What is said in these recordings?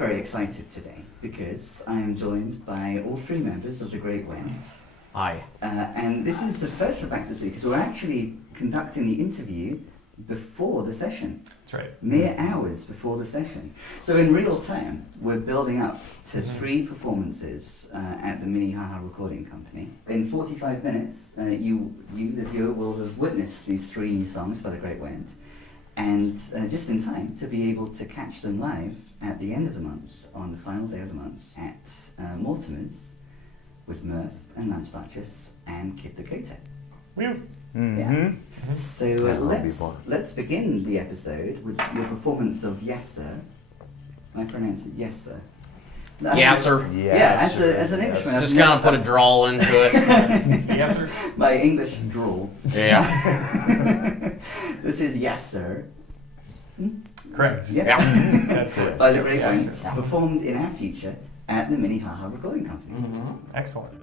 very excited today because I am joined by all three members of the Great Went. Aye. And this is the first for Back to Sleep because we're actually conducting the interview before the session. That's right. Mere hours before the session. So in real time, we're building up to three performances at the Mini Haha Recording Company. In 45 minutes, you, the viewer, will have witnessed these three new songs by the Great Went, and just in time to be able to catch them live at the end of the month, on the final day of the month, at Mortimer's, with Murph and Lunch Duchess and Kid the Kotek. Woo. Yeah. So let's begin the episode with your performance of Yes Sir. I pronounce it Yes Sir. No, Yes, sir. Yeah, as an Englishman. Just kind of put a drawl into it. Yes, sir. My English drawl. Yeah. This is Yes Sir. Correct. Yeah. Yeah. That's it. By the Great Yes, Went, sir. performed in our future at the Mini Haha Recording Company. Excellent.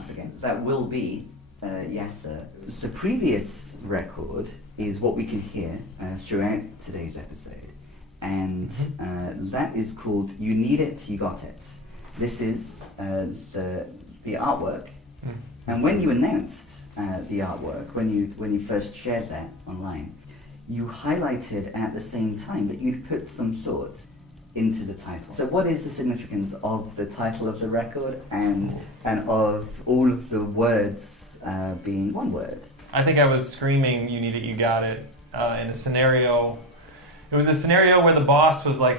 podcast again. That will be Yes Sir. The previous record is what we can hear throughout today's episode, and that is called You Need It, You Got It. This is the artwork, and when you announced the artwork, when you first shared that online, you highlighted at the same time that you'd put some thought into the title. So what is the significance of the title of the record and of all of the words being one word? I think I was screaming, "You need it, you got it," in a scenario. It was a scenario where the boss was like,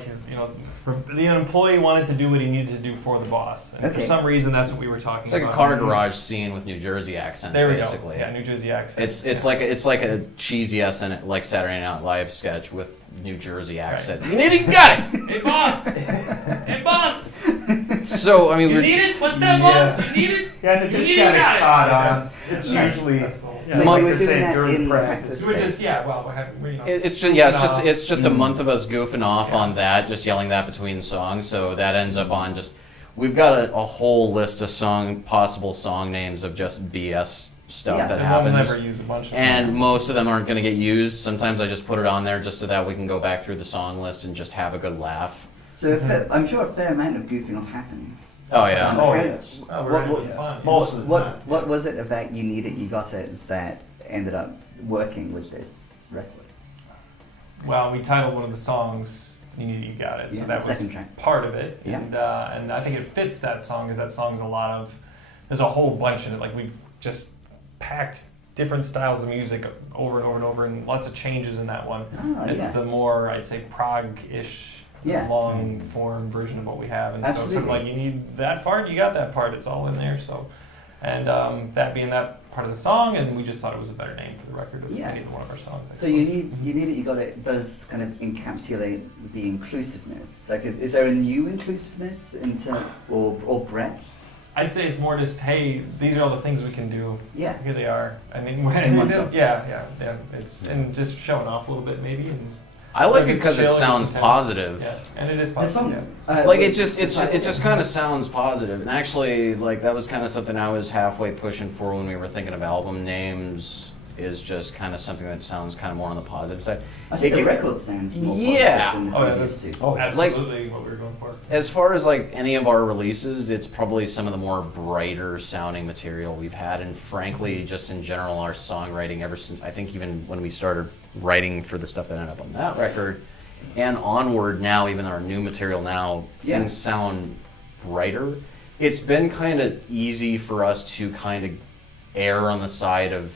the employee wanted to do what he needed to do for the boss. And for some reason, that's what we were talking It's like about. a car garage scene with New Jersey accents, there we basically. go. Yeah, New Jersey accents. It's like a cheesy SN like Saturday Night Live sketch with New Jersey accent. You need it, you got it. Hey boss! Hey boss! So I mean, You need it? What's that, boss? You need it? Yeah, and it You just need got it, got it. caught on. That's- It's that's- usually that's the whole- So like you were they're doing saying that during in the the practice. We're just, we're it's just a month of us goofing off on that, just yelling that between songs. So that ends up on just we've got a whole list of possible song names of just BS stuff Yeah. that And happens. we'll never use a bunch of And them. most of them aren't going to get used. Sometimes I just put it on there just so that we can go back through the song list and just have a good laugh. So I'm sure a fair amount of goofing off happens. Oh yeah. Oh yes. Oh, we're What- having what- fun. Most of the time. What was it about You Need It, You Got It that ended up working with this record? Well, we titled one of the songs "You Need It, You Got It," Yeah, so that the was second track. part of it, Yeah. and I think it fits that song because that song's a lot of. There's a whole bunch in it. Like we've just packed different styles of music over and over and over, and lots of changes in that one. Ah, It's yeah. the more I'd say prog-ish, Yeah. long form version of what we have, and so it's sort of Absolutely. like you need that part, you got that part. It's all in there. So, and that being that part of the song, and we just thought it was a better name for the record of Yeah. any one of our songs. I So You suppose. Need It, You Got It does kind of encapsulate the inclusiveness. Like, is there a new inclusiveness or breadth? I'd say it's more just, hey, these are all the things we can do. Yeah. Here they are. I mean, In one song. yeah. It's and just showing off a little bit maybe. And I like it it's because it chill, it's sounds intense. positive. Yeah, and it is The positive. song, Yeah. Like it just kind of sounds positive. And actually, like that was kind of something I was halfway pushing for when we were thinking of album names. Is just kind of something that sounds kind of more on the positive side. I think It the can- record sounds more Yeah. positive than the Oh yeah, previous that's two. absolutely what we were going for. As far as like any of our releases, it's probably some of the more brighter sounding material we've had, and frankly, just in general, our songwriting ever since I think even when we started writing for the stuff that ended up on that record, and onward now, even our new material now, Yeah. things sound brighter. It's been kind of easy for us to kind of err on the side of.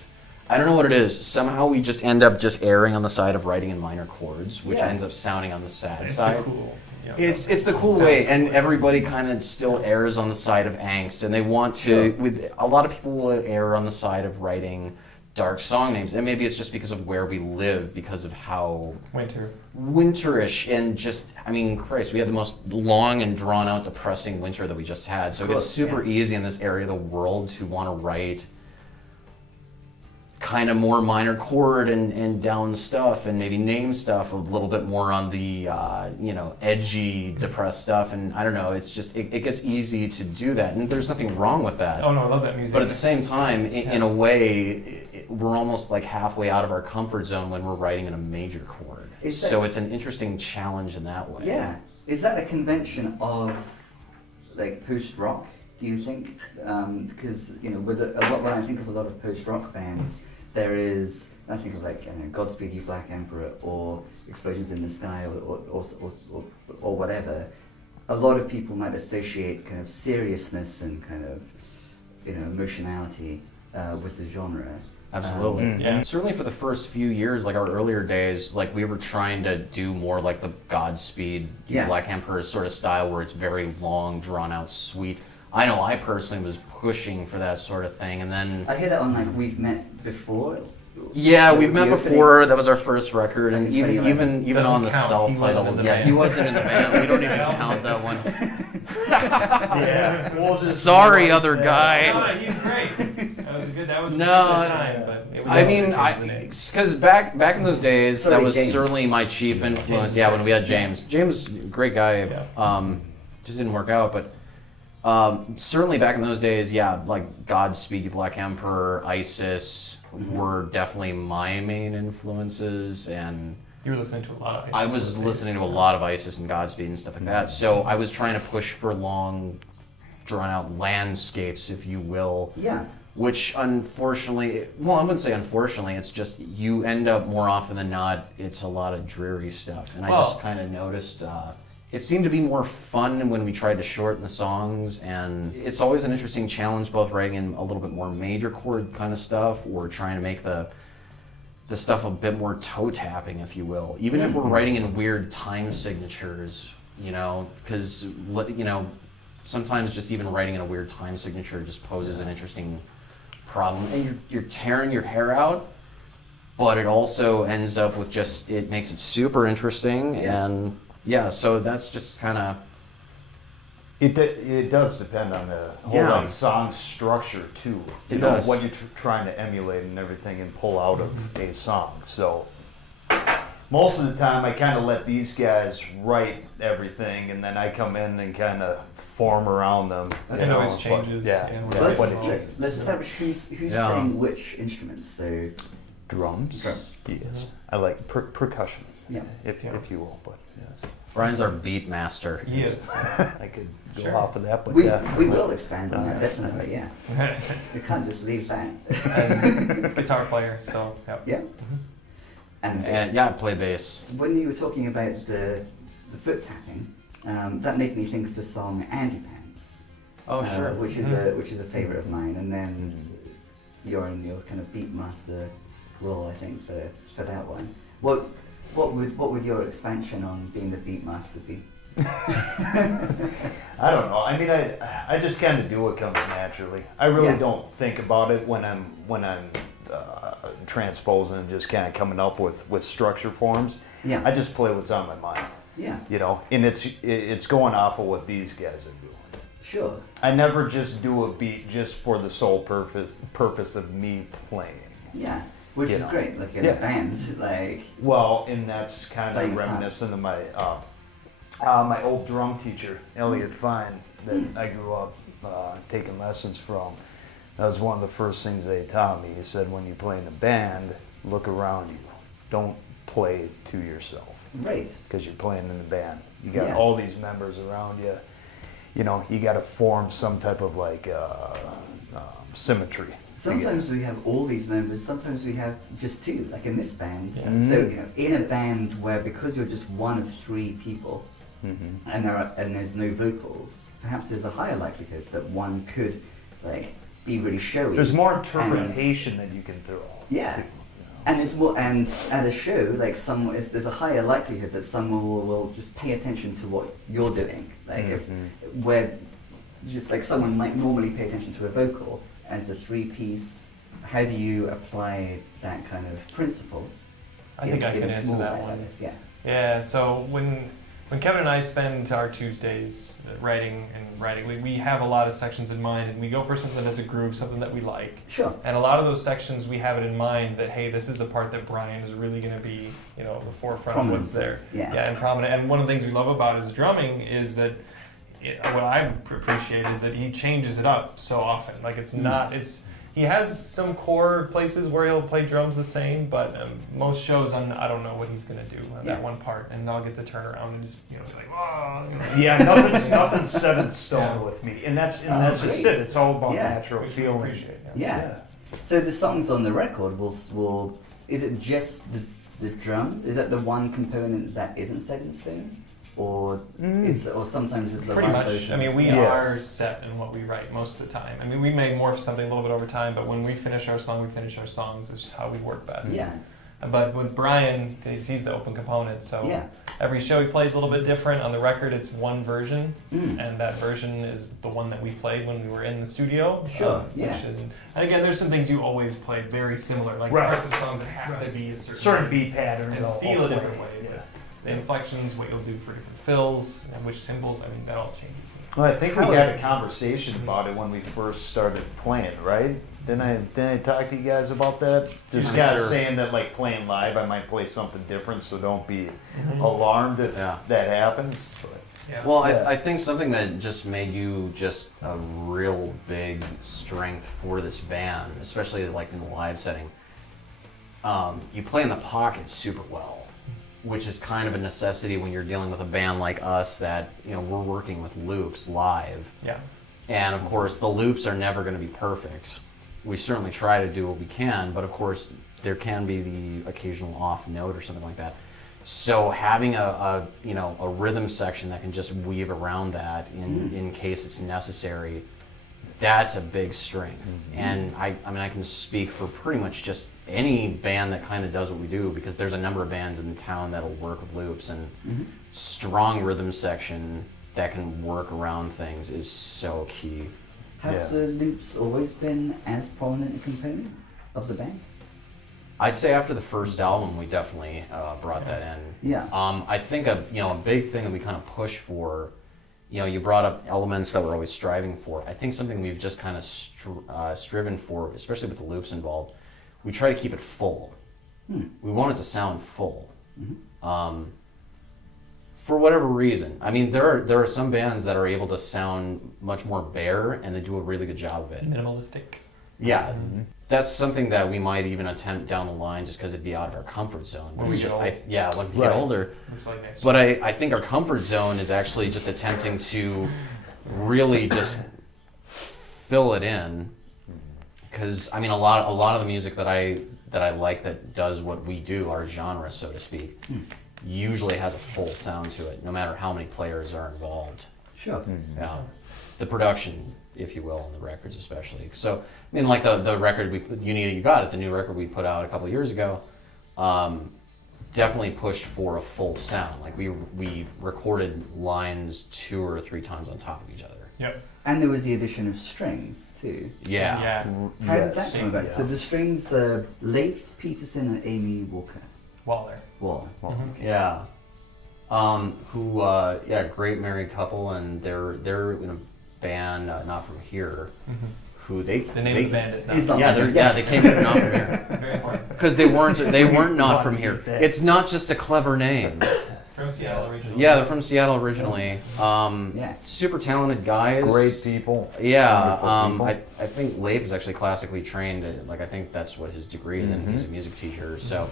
I don't know what it is. Somehow we just end up just erring on the side of writing in minor chords, which Yeah. ends up sounding on the sad It's side. the cool. Yeah. It's the cool way, and everybody kind of still errs on the side of angst, and they want to. Sure. With a lot of people will err on the side of writing dark song names, and maybe it's just because of where we live, because of how Winter. winterish and just. I mean, Christ, we had the most long and drawn out, depressing winter that we just had. So it gets Course, super yeah. easy in this area of the world to want to write kind of more minor chord and down stuff and maybe name stuff a little bit more on the edgy depressed stuff, and I don't know, it's just it gets easy to do that, and there's nothing wrong with that. Oh no, I love that music. But at the same time, in a way, we're almost like halfway out of our comfort zone when we're writing in a major chord. So it's an interesting challenge in that way. Yeah. Is that a convention of like post rock? Do you think? Because with a lot, when I think of a lot of post rock bands, there is. I think of like Godspeed You Black Emperor or Explosions in the Sky or whatever. A lot of people might associate kind of seriousness and kind of emotionality with the genre. Absolutely. Yeah. Certainly for the first few years, like our earlier days, like we were trying to do more like the Godspeed Yeah. Black Emperor sort of style where it's very long, drawn out, sweet. I know I personally was pushing for that sort of thing, and then I hear that on like We've Met Before. yeah, we've met The opening- before. That was our first record, and Back in 2011. even Doesn't on the count. He wasn't in self-titled, the yeah, band. he wasn't in the band. We don't even count that one. Yeah. We'll just Sorry, leave it other like guy. No, he's great. That was good. That was No, a good time, but it was I mean, the name. because back in those days, Sorry, that was James. certainly my chief influence. Yeah, when we had James. James, great guy. Yeah. Just didn't work out, but Certainly back in those days, yeah, like Godspeed You Black Emperor, ISIS were definitely my main influences, and You were listening to a lot of ISIS. I was listening to a lot of ISIS and Godspeed and stuff like that. So I was trying to push for long, drawn-out landscapes, if you will. Yeah. Which unfortunately, well, I wouldn't say unfortunately, it's just you end up more often than not, it's a lot of dreary stuff. And I just kind of noticed it seemed to be more fun when we tried to shorten the songs, and it's always an interesting challenge, both writing in a little bit more major chord kind of stuff or trying to make the stuff a bit more toe tapping, if you will. Even if we're writing in weird time signatures, you know, because, you know, sometimes just even writing in a weird time signature just poses an interesting problem. And you're tearing your hair out, but it also ends up with just, it makes it super interesting. And yeah, so that's just kind of... It does depend on the whole like song structure too. It does. What you're trying to emulate and everything and pull out of a song. So most of the time I kind of let these guys write everything and then I come in and kind of form around them. It always changes. Let's establish who's playing which instruments. So drums. Yes. I like percussion. Yeah. If you will, but yes. Brian's our beat master. Yes. I could go off of that, but we will expand on that, definitely, yeah. We can't just leave that. And guitar player, so Yeah. And yeah, I play bass. When you were talking about the foot tapping, that made me think of the song Andy Pants. Oh, sure. Which is a favorite of mine, and then you're in your kind of beat master role, I think, for that one. What would your expansion on being the beat master be? I don't know. I mean, I just kind of do what comes naturally. I really don't think about it when I'm transposing and just kind of coming up with structure forms. Yeah. I just play what's on my mind. Yeah. You know, and it's going off of what these guys are doing. Sure. I never just do a beat just for the sole purpose of me playing. Yeah. Which is great, like in a band, like. Well, and that's kind of reminiscent of my my old drum teacher, Elliot Fine, that I grew up taking lessons from. That was one of the first things they taught me. He said, when you play in a band, look around you. Don't play to yourself. Right. Because you're playing in a band. You got all these members around you. You know, you got to form some type of like symmetry. Sometimes we have all these members, sometimes we have just two, like in this band. So, you know, in a band where because you're just one of three people and there's no vocals, perhaps there's a higher likelihood that one could like be really showy. There's more interpretation that you can throw. Yeah. And it's more, and at a show, like there's a higher likelihood that someone will just pay attention to what you're doing. Like where just like someone might normally pay attention to a vocal, as a three-piece, how do you apply that kind of principle? I think I can answer that one. Yeah. Yeah. So when Kevin and I spend our Tuesdays writing, we have a lot of sections in mind, and we go for something that's a groove, something that we like. Sure. And a lot of those sections, we have it in mind that, hey, this is the part that Brian is really going to be, you know, the forefront of what's there. Yeah. And prominent. And one of the things we love about his drumming is that. What I appreciate is that he changes it up so often. Like he has some core places where he'll play drums the same, but most shows I don't know what he's gonna do on that one part, and I'll get to turn around and just be like, oh. You know. Yeah, nothing's set in stone with me, and that's just it. It's all about natural feeling. Appreciate. Yeah. So the songs on the record will is it just the drum? Is that the one component that isn't set in stone? Or sometimes it's the pretty much. version. I mean, we are set in what we write most of the time. I mean, we may morph something a little bit over time, but when we finish our song, we finish our songs. It's just how we work best. Yeah. But with Brian, he's the open component, so every show he plays a little bit different. On the record, it's one version, and that version is the one that we played when we were in the studio. Sure. And again, there's some things you always play very similar, like parts of songs that have to be a certain beat patterns and all feel a play. different way. The inflections, what you'll do for different fills, and which symbols, I mean, that all changes. Well, I think we had a conversation about it when we first started playing, right? Didn't I talk to you guys about that? Just kind of saying that like playing live, I might play something different, so don't be alarmed if that happens. But. Yeah. Well, Yeah. I think something that just made you just a real big strength for this band, especially like in the live setting, you play in the pocket super well, which is kind of a necessity when you're dealing with a band like us that, we're working with loops live. Yeah. And of course, the loops are never going to be perfect. We certainly try to do what we can, but of course, there can be the occasional off note or something like that. So having a rhythm section that can just weave around that in case it's necessary, that's a big strength. And I can speak for pretty much just any band that kind of does what we do, because there's a number of bands in town that'll work with loops, and strong rhythm section that can work around things is so key. Have the loops always been as prominent a component of the band? I'd say after the first album, we definitely brought that in. Yeah. I think a big thing that we kind of push for, you brought up elements that we're always striving for. I think something we've just kind of striven for, especially with the loops involved, we try to keep it full. We want it to sound full. For whatever reason. I mean, there are some bands that are able to sound much more bare, and they do a really good job of it. Minimalistic. Yeah. That's something that we might even attempt down the line, just because it'd be out of our comfort zone. When we get older. When we get older. Looks like next But I think our comfort zone is actually just attempting to really just fill it in. Because a lot of the music that I like that does what we do, our genre, so to speak, usually has a full sound to it, no matter how many players are involved. Sure. Yeah. The production, if you will, on the records especially. So, like the record You Need It, You Got It, the new record we put out a couple of years ago, definitely pushed for a full sound. Like we recorded lines 2 or 3 times on top of each other. Yep. And there was the addition of strings too. Yeah. Yeah. How did that come about? Yeah. So the strings, Leif Peterson and Amy Walker. Waller. Wall. Yeah. Great married couple, and they're in a band not from here. Who The name of the band is not. He's not Yeah, from here. they came in not from here Very important. because they weren't not from here. It's not just a clever name. From Seattle originally. Yeah, they're from Seattle originally. Yeah. Super talented guys. Great people. Yeah, Wonderful people. I think Leif is actually classically trained. I think that's what his degree is in. He's a music teacher. So,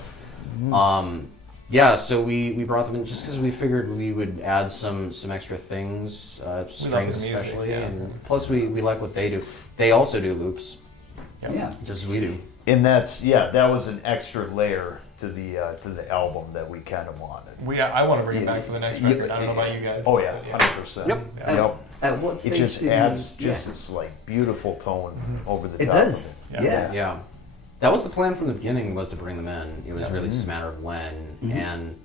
so we brought them in just because we figured we would add some extra things, strings music, especially, yeah. and plus we like what they do. They also do loops, Yeah. just as we do. And that was an extra layer to the album that we kind of wanted. I want to bring it back for the next record. I don't know about you guys. Oh yeah, but 100%. Yep. Yep. At what It stage just did adds you, this like beautiful tone over the It top. does. Yeah. Yeah. Yeah, that was the plan from the beginning, was to bring them in. It was really just a matter of when, and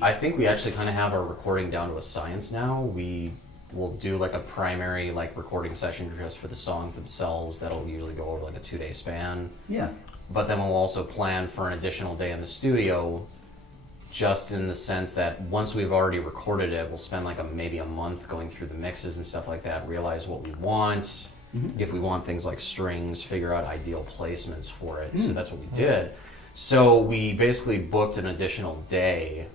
I think we actually kind of have our recording down to a science now. We will do like a primary recording session just for the songs themselves. That'll usually go over like a 2-day span. Yeah. But then we'll also plan for an additional day in the studio, just in the sense that once we've already recorded it, we'll spend maybe a month going through the mixes and stuff like that, realize what we want. If we want things like strings, figure out ideal placements for it. So that's what we did. So we basically booked an additional day,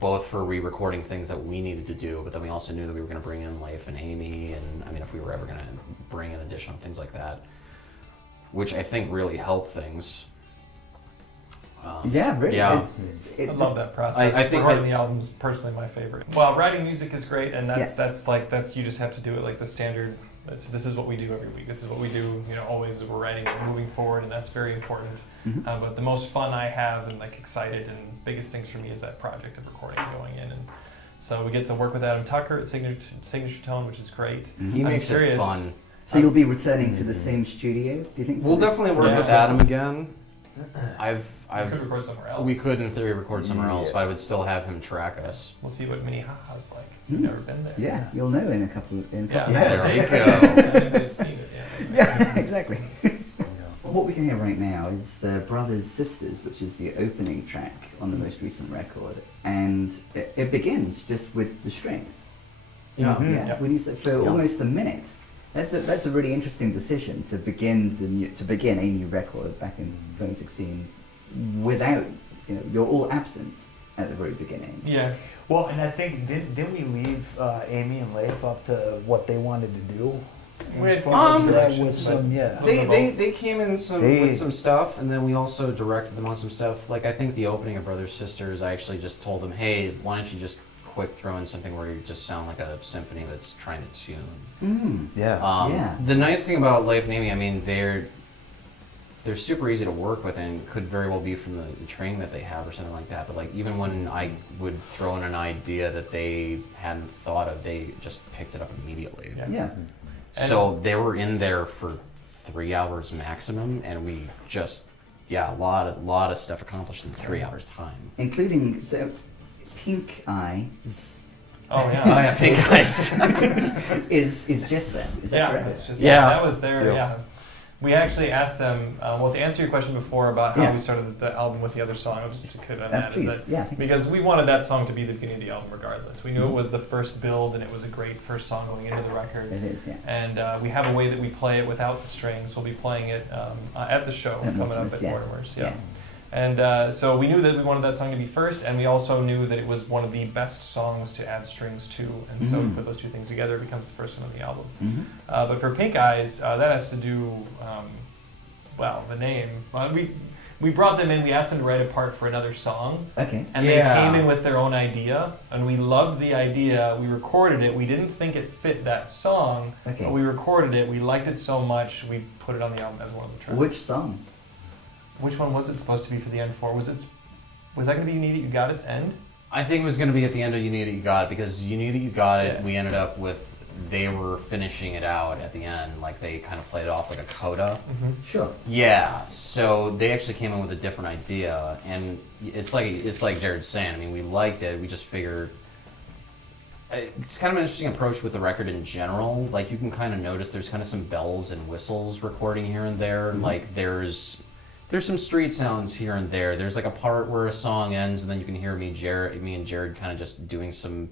both for re-recording things that we needed to do, but then we also knew that we were going to bring in Leif and Amy, and if we were ever going to bring in additional things like that, which I think really helped things. Yeah, really. Yeah. I love that process. I think Recording the album's personally my favorite. Well, writing music is great, and that's you just have to do it like the standard. This is what we do every week. This is what we do, always as we're writing and moving forward, and that's very important. But the most fun I have and excited and biggest things for me is that project of recording going in, and so we get to work with Adam Tucker at Signature Tone, which is great. He makes it fun. So you'll be returning to the same studio, do you think? We'll definitely work with Adam again. We could record somewhere else. We could, in theory, record somewhere else, but I would still have him track us. We'll see what Minnehaha's like. We've never been there. Yeah, you'll know in a couple Yeah, There you I go. think they've seen it. Yeah, exactly. What we can hear right now is Brothers Sisters, which is the opening track on the most recent record, and it begins just with the strings. Yeah. Yeah, when you say for almost a minute. That's a really interesting decision to begin a new record back in 2016 without you're all absent at the very beginning. Yeah. Well, and I think didn't we leave Amy and Leif up to what they wanted to do? With As far as that directions, with some, yeah. They came in with They- some stuff, and then we also directed them on some stuff. Like I think the opening of Brothers Sisters, I actually just told them, hey, why don't you just quick throw in something where you just sound like a symphony that's trying to tune. Yeah. Yeah. The nice thing about Leif and Amy, I mean, they're super easy to work with and could very well be from the training that they have or something like that. But like even when I would throw in an idea that they hadn't thought of, they just picked it up immediately. Yeah. So they were in there for 3 hours maximum, and we just a lot of stuff accomplished in 3 hours time. Including Pink Eyes Oh Oh yeah. yeah, pink eyes. is just them. Is that Yeah, correct? it's just Yeah. that was their Yep. yeah. We actually asked them. Well, to answer your question before about how Yeah. we started the album with the other song, I'll just to cut on that. Please, Is that yeah. because we wanted that song to be the beginning of the album, regardless. We knew it was the first build, and it was a great first song going into the record. It is, yeah. And we have a way that we play it without the strings. We'll be playing it at the show At coming up Mortimer's, at yeah. Mortimer's. Yeah. And so we knew that we wanted that song to be first, and we also knew that it was one of the best songs to add strings to. And so we put those two things together, it becomes the first one on the album. But for Pink Eyes, that has to do, the name. We brought them in, we asked them to write a part for another song. Okay. And they came in with their own idea, and we loved the idea. We recorded it. We didn't think it fit that song, Okay. but we recorded it. We liked it so much, we put it on the album as one of the tracks. Which song? Which one was it supposed to be for the end for? Was that going to be You Need It, You Got It's end? I think it was going to be at the end of You Need It, You Got It, because You Need It, You Got It, Yeah. we ended up with, they were finishing it out at the end, like they kind of played it off like a coda. Sure. Yeah, so they actually came in with a different idea, and it's like Jared's saying, I mean, we liked it, we just figured, it's kind of an interesting approach with the record in general. Like you can kind of notice there's kind of some bells and whistles recording here and there, like there's some street sounds here and there. There's like a part where a song ends and then you can hear me and Jared kind of just doing some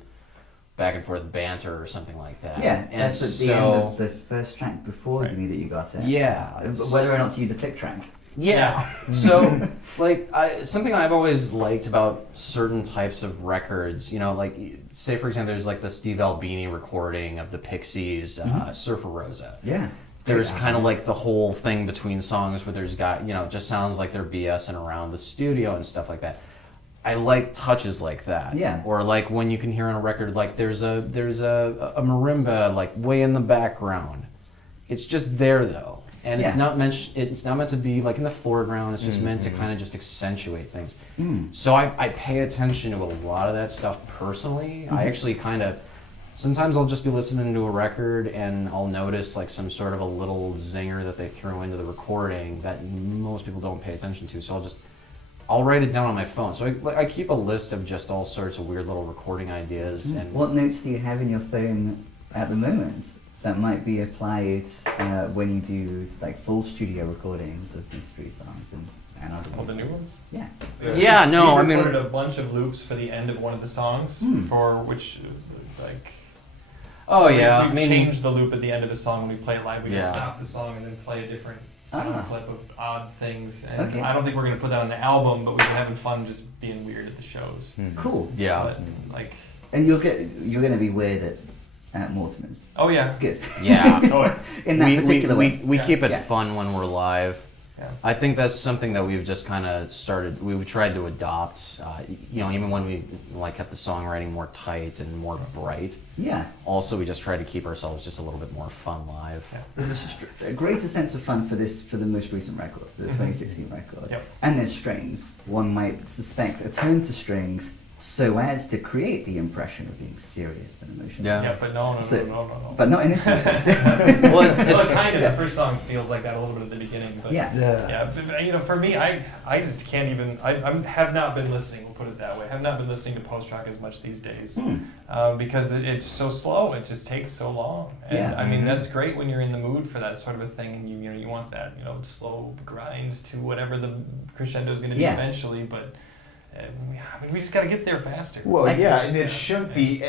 back and forth banter or something like that. Yeah, and that's at the end of the first track before You Need It, You Got It. Yeah. Whether or not to use a click track. Yeah. So, like, something I've always liked about certain types of records, you know, like, say for example, there's like the Steve Albini recording of the Pixies, Surfer Rosa. Yeah. There's kind of like the whole thing between songs where there's it just sounds like they're BSing around the studio and stuff like that. I like touches like that. Yeah. Or like when you can hear on a record, like there's a marimba like way in the background. It's just there though, and it's not meant to be like in the foreground. It's just meant to kind of just accentuate things. So I pay attention to a lot of that stuff personally. I actually kind of. Sometimes I'll just be listening to a record and I'll notice like some sort of a little zinger that they throw into the recording that most people don't pay attention to. So I'll write it down on my phone. So I keep a list of just all sorts of weird little recording ideas. And What notes do you have in your phone at the moment that might be applied when you do like full studio recordings of these three songs and other Well, the ones? new ones? Yeah. Yeah, no, I we mean, recorded a bunch of loops for the end of one of the songs, for which, like... oh yeah, We I mean, changed the loop at the end of a song when we play it live. We just Yeah. stop the song and then play a different sound Ah. clip of odd things. And Okay. I don't think we're going to put that on the album, but we've been having fun just being weird at the shows. Cool. yeah, But, like... And you're going to be weird at Mortimer's. Oh, yeah. Good. yeah. Oh, yeah. In that particular way. We Yeah. keep it Yeah. fun when we're live. Yeah. I think that's something that we've just kind of started. We tried to adopt. Even when we like kept the songwriting more tight and more bright. Yeah. Also, we just tried to keep ourselves just a little bit more fun live. Yeah. There's a greater sense of fun for the most recent record, the 2016 record. Yep. And there's strings. One might suspect a turn to strings so as to create the impression of being serious and emotional. Yeah. Yeah, but no. But not in this instance. Well, it's Well, kind of. The first song feels like that a little bit at the beginning. But Yeah. Yeah, but, for me, I just can't even. I have not been listening. We'll put it that way. I have not been listening to post rock as much these days because it's so slow. It just takes so long. And Yeah. I mean, that's great when you're in the mood for that sort of a thing, and you want that slow grind to whatever the crescendo is going to be Yeah. eventually. But we just got to get there faster. Well, Like yeah, this, and it shouldn't be.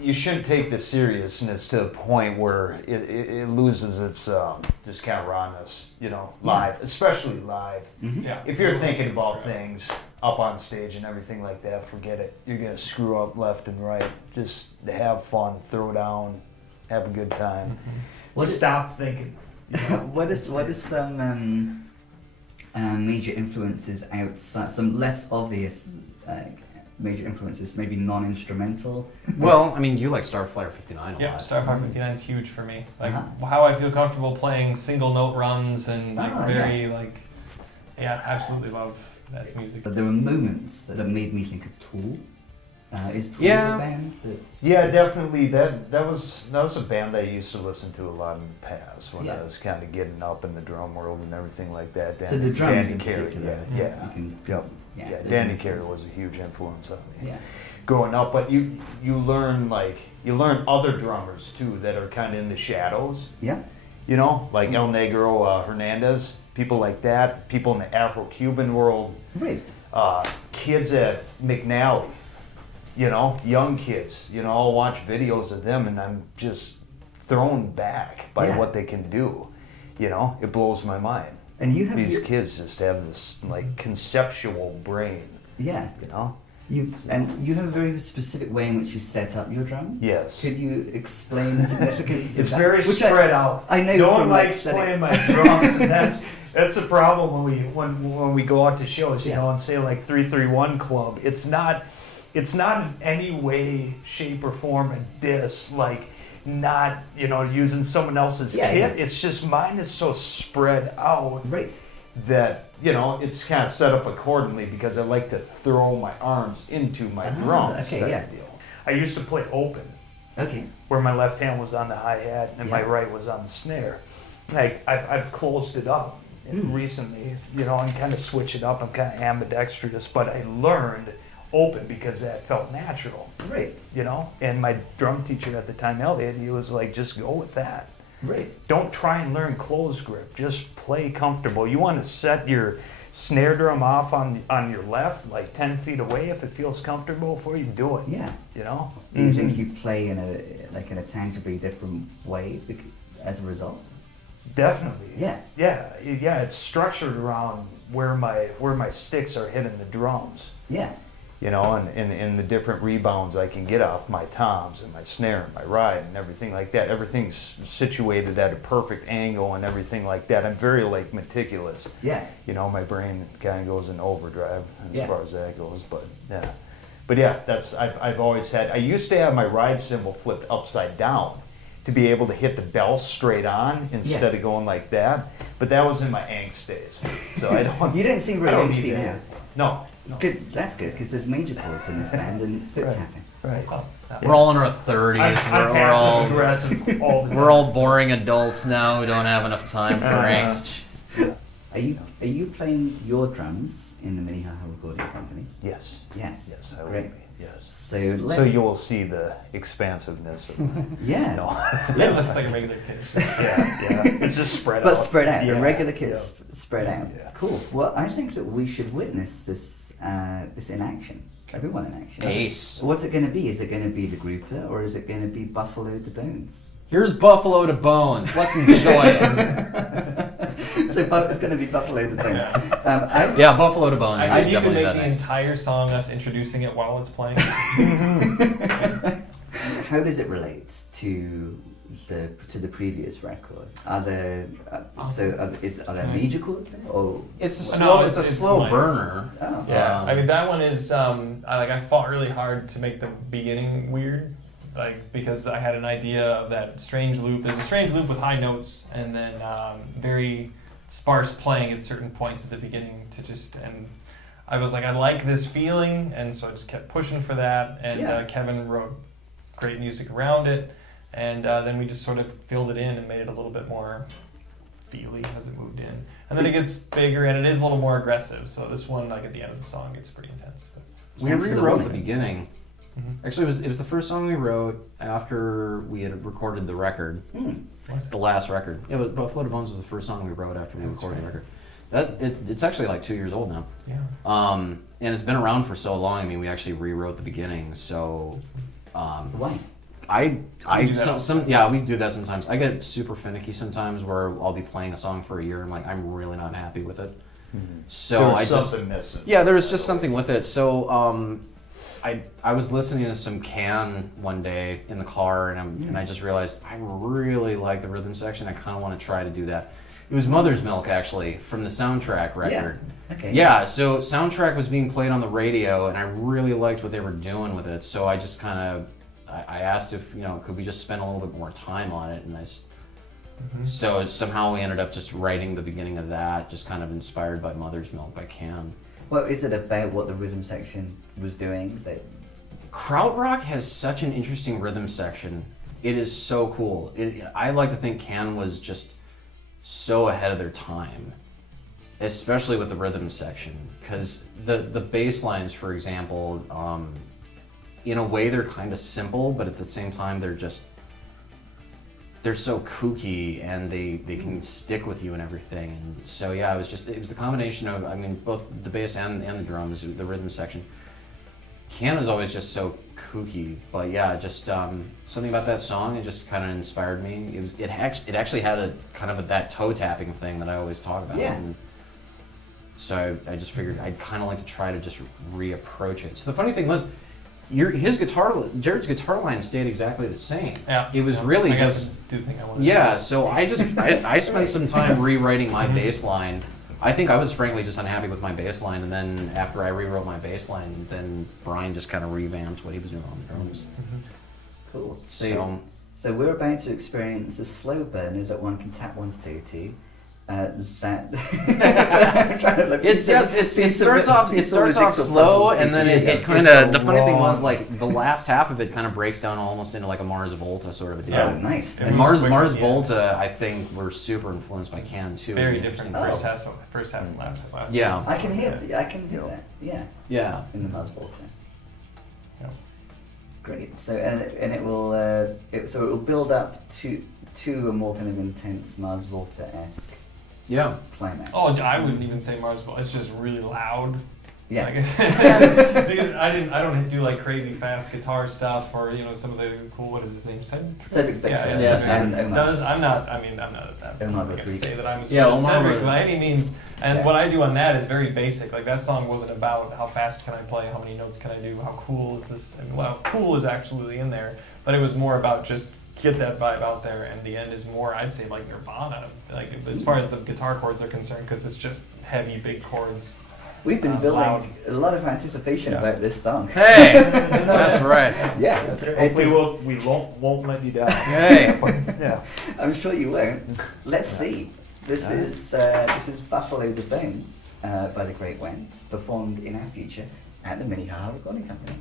You shouldn't take the seriousness to a point where it loses its just kind of rawness. Live, especially live. Mhm. Yeah. If you're thinking about things, up on stage and everything like that, forget it. You're gonna screw up left and right. Just have fun, throw down, have a good time. Stop thinking. What is some major influences outside, some less obvious major influences, maybe non-instrumental? Well, I mean, you like Starflyer 59 a Yeah, lot. Starfire 59 is huge for me. Like Uh-huh. how I feel comfortable playing single note runs and like yeah. absolutely love that music. But there were moments that have made me think of Tool. Is Tool Yeah. a band that's... Yeah, definitely. That was a band I used to listen to a lot in the past when I was kind of getting up in the drum world and everything like that. So the drums Danny in Carey, particular. yeah. You can, Yep. yeah, Yeah, there's Danny no Carey choice. was a huge influence on me Yeah. growing up. But you learn other drummers too that are kind of in the shadows. Yeah. You know, like El Negro Hernandez, people like that, people in the Afro-Cuban world, Right. kids at McNally, you know, young kids. You know, I'll watch videos of them and I'm just thrown back by what they can do. You know, it blows my mind. And you have These kids just have this like conceptual brain. Yeah. You know. And you have a very specific way in which you set up your drums. Yes. Could you explain the significance of It's that? very spread out. I know. No one from, likes studying- playing my drums, and that's the problem when we go out to shows, you know, and say like 331 Club. It's not in any way, shape, or form a diss. Like not using someone else's kit. Yeah. It's just mine is so spread out. Right. That it's kind of set up accordingly because I like to throw my arms into my drums. Okay, type yeah. deal. I used to play open, Okay. where my left hand was on the hi-hat and my right was on the snare. Like I've closed it up recently, and kind of switch it up. I'm kind of ambidextrous, but I learned open because that felt natural. Right. And my drum teacher at the time, Elliot, he was like, just go with that. Right. Don't try and learn closed grip. Just play comfortable. You want to set your snare drum off on your left, like 10 feet away if it feels comfortable before you do it. Yeah. Do Do you think you play in a tangibly different way as a result? Definitely. Yeah. Yeah. It's structured around where my sticks are hitting the drums. Yeah. And the different rebounds I can get off my toms and my snare and my ride and everything like that. Everything's situated at a perfect angle and everything like that. I'm very meticulous. Yeah. My brain kind of goes in overdrive as Yeah. far as that goes. But yeah, I've always had. I used to have my ride cymbal flipped upside down to be able to hit the bell straight on instead of going like that. But that was in my angst days, so I don't. You don't seem really I don't angsty need now. that. No. Good. That's good because there's major chords in this band and foot tapping. Right. We're all in our 30s. I'm we're all passive aggressive all the time. we're all boring adults now. We don't have enough time for angst. Are you playing your drums in the Minnehaha Recording Company? Yes. Yes. Yes, I will Great. be. Yes. So let's. So you will see the expansiveness of my. Yeah. No. Yeah, that's like a regular kid. Yeah. It's just spread But out. spread out. Yeah. The regular kids spread out. Yeah. Cool. Well, I think that we should witness this in action. Everyone in action. Ace. What's it going to be? Is it going to be the grouper or is it going to be Buffalo to Bones? Here's Buffalo to Bones. Let's enjoy it. So it's going to be Buffalo to Bones. Yeah, Buffalo to Bones. I is think you can definitely make that the next. entire song us introducing it while it's playing. How does it relate to the previous record? Are there are there major chords there? Or It's a No, slow. it's- It's a it's slow minor. burner. oh, Yeah, I mean that one is I fought really hard to make the beginning weird, because I had an idea of that strange loop. There's a strange loop with high notes and then very sparse playing at certain points at the beginning and I was like, I like this feeling, and so I just kept pushing for that. And Yeah. Kevin wrote great music around it, and then we just sort of filled it in and made it a little bit more feely as it moved in. And then it gets bigger and it is a little more aggressive. So this one, at the end of the song, gets pretty intense. We Thanks for the rewrote the warning. beginning. Actually, it was the first song we wrote after we had recorded the record, the last record. It was Buffalo to Bones was the first song we wrote after we recorded the record. It's actually like 2 years old now. Yeah. And it's been around for so long. I mean, we actually rewrote the beginning. So, why? We do that we do that sometimes. I get super finicky sometimes where I'll be playing a song for a year and I'm really not happy with it. So There was I just something missing. yeah, there was just something with it. So I was listening to some Can one day in the car, and I just realized I really like the rhythm section. I kind of want to try to do that. It was Mother's Milk, actually, from the soundtrack record. Yeah. Okay. Yeah, so soundtrack was being played on the radio, and I really liked what they were doing with it. So I just kind of, I asked if, could we just spend a little bit more time on it, and so somehow we ended up just writing the beginning of that, just kind of inspired by Mother's Milk by Can. Well, is it about what the rhythm section was doing? Krautrock has such an interesting rhythm section. It is so cool. I like to think Can was just so ahead of their time, especially with the rhythm section, because the bass lines, for example, in a way they're kind of simple, but at the same time they're so kooky, and they can stick with you and everything. And so yeah, it was the combination of, both the bass and the drums, the rhythm section. Can was always just so kooky, but yeah, just something about that song, it just kind of inspired me. It actually had a kind of that toe tapping thing that I always talk about. Yeah. And so I just figured I'd kind of like to try to just reapproach it. So the funny thing was, Jared's guitar line stayed exactly the same. Yeah. It was really I just do the thing I want to yeah. So I spent some time rewriting my bass line. I think I was frankly just unhappy with my bass line, and then after I rewrote my bass line, then Brian just kind of revamped what he was doing on the drums. Cool. So we're about to experience a slow burner that one can tap one's toe to. It starts off slow, and then it kind of, the funny thing was, like, the last half of it kind of breaks down almost into like a Mars Volta sort of a deal. Oh, nice. And Mars Volta, I think, were super influenced by Can too. Very different first half and last. Yeah. I can hear that. Yeah. Yeah. In the Mars Volta. Yeah. Great. So and it will it will build up to a more kind of intense Mars Volta-esque Yeah. climax. Oh, I wouldn't even say Mars Volta. It's just really loud. Yeah. I don't do like crazy fast guitar stuff, or some of the cool, what is his name? Cedric Bixler. Yes. I'm not Omar going to say that I'm as Yeah, good as Omar Cedric was- by any means. And Yeah. what I do on that is very basic. Like, that song wasn't about how fast can I play, how many notes can I do, how cool is this. Cool is absolutely in there, but it was more about just get that vibe out there, and the end is more, I'd say, like Nirvana, like as far as the guitar chords are concerned, because it's just heavy, big chords. We've been building loud. a lot of anticipation about this song. Hey, that's right. Yeah. Hopefully we won't let you down. Hey. Yeah. I'm sure you won't. Let's see. This is Buffalo the Bones by the Great Wents, performed in our future at the Minnehaha Recording Company.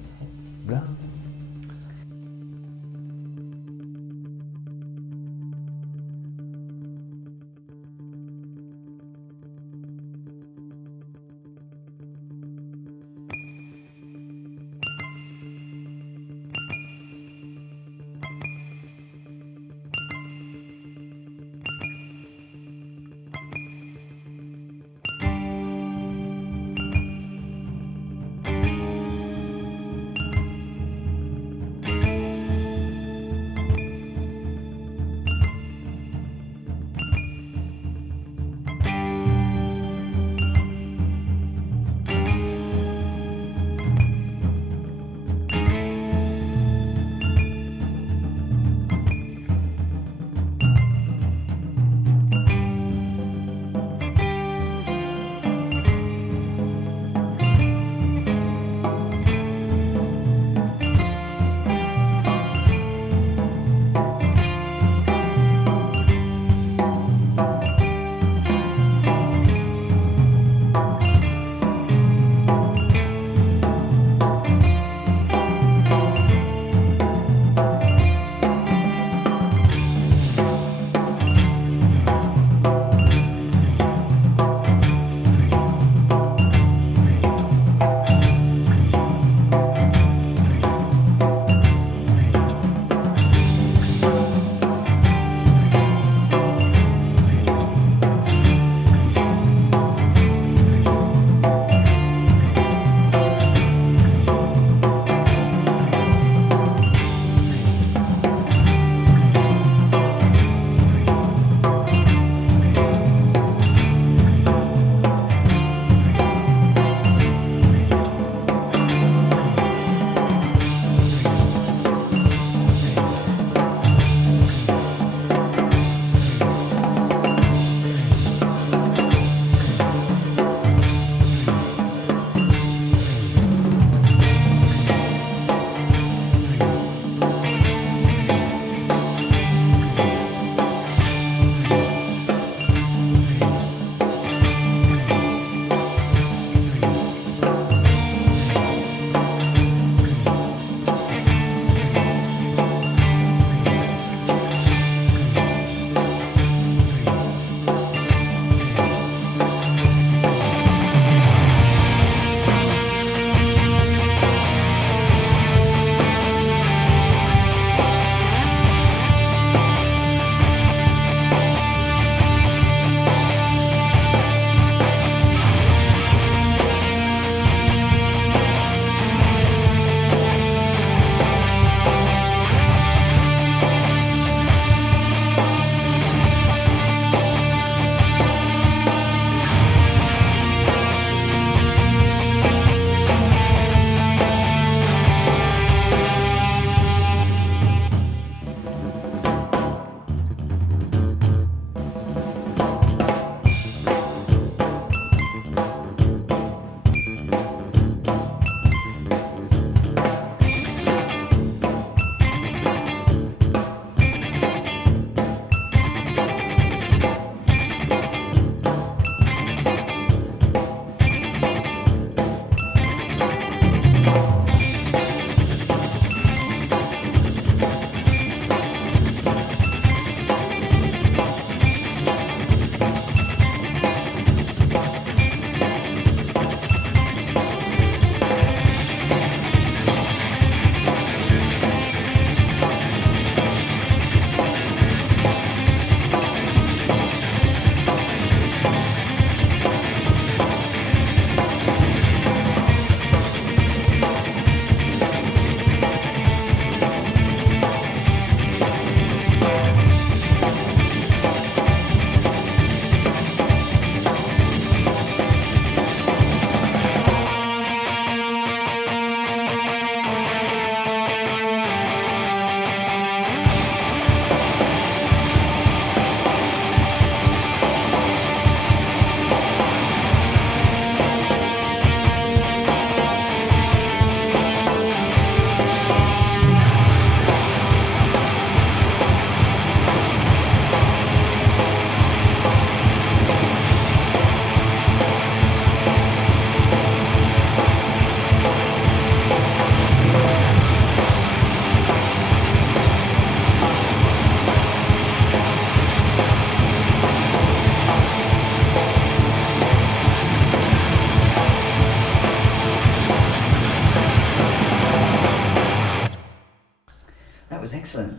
was excellent.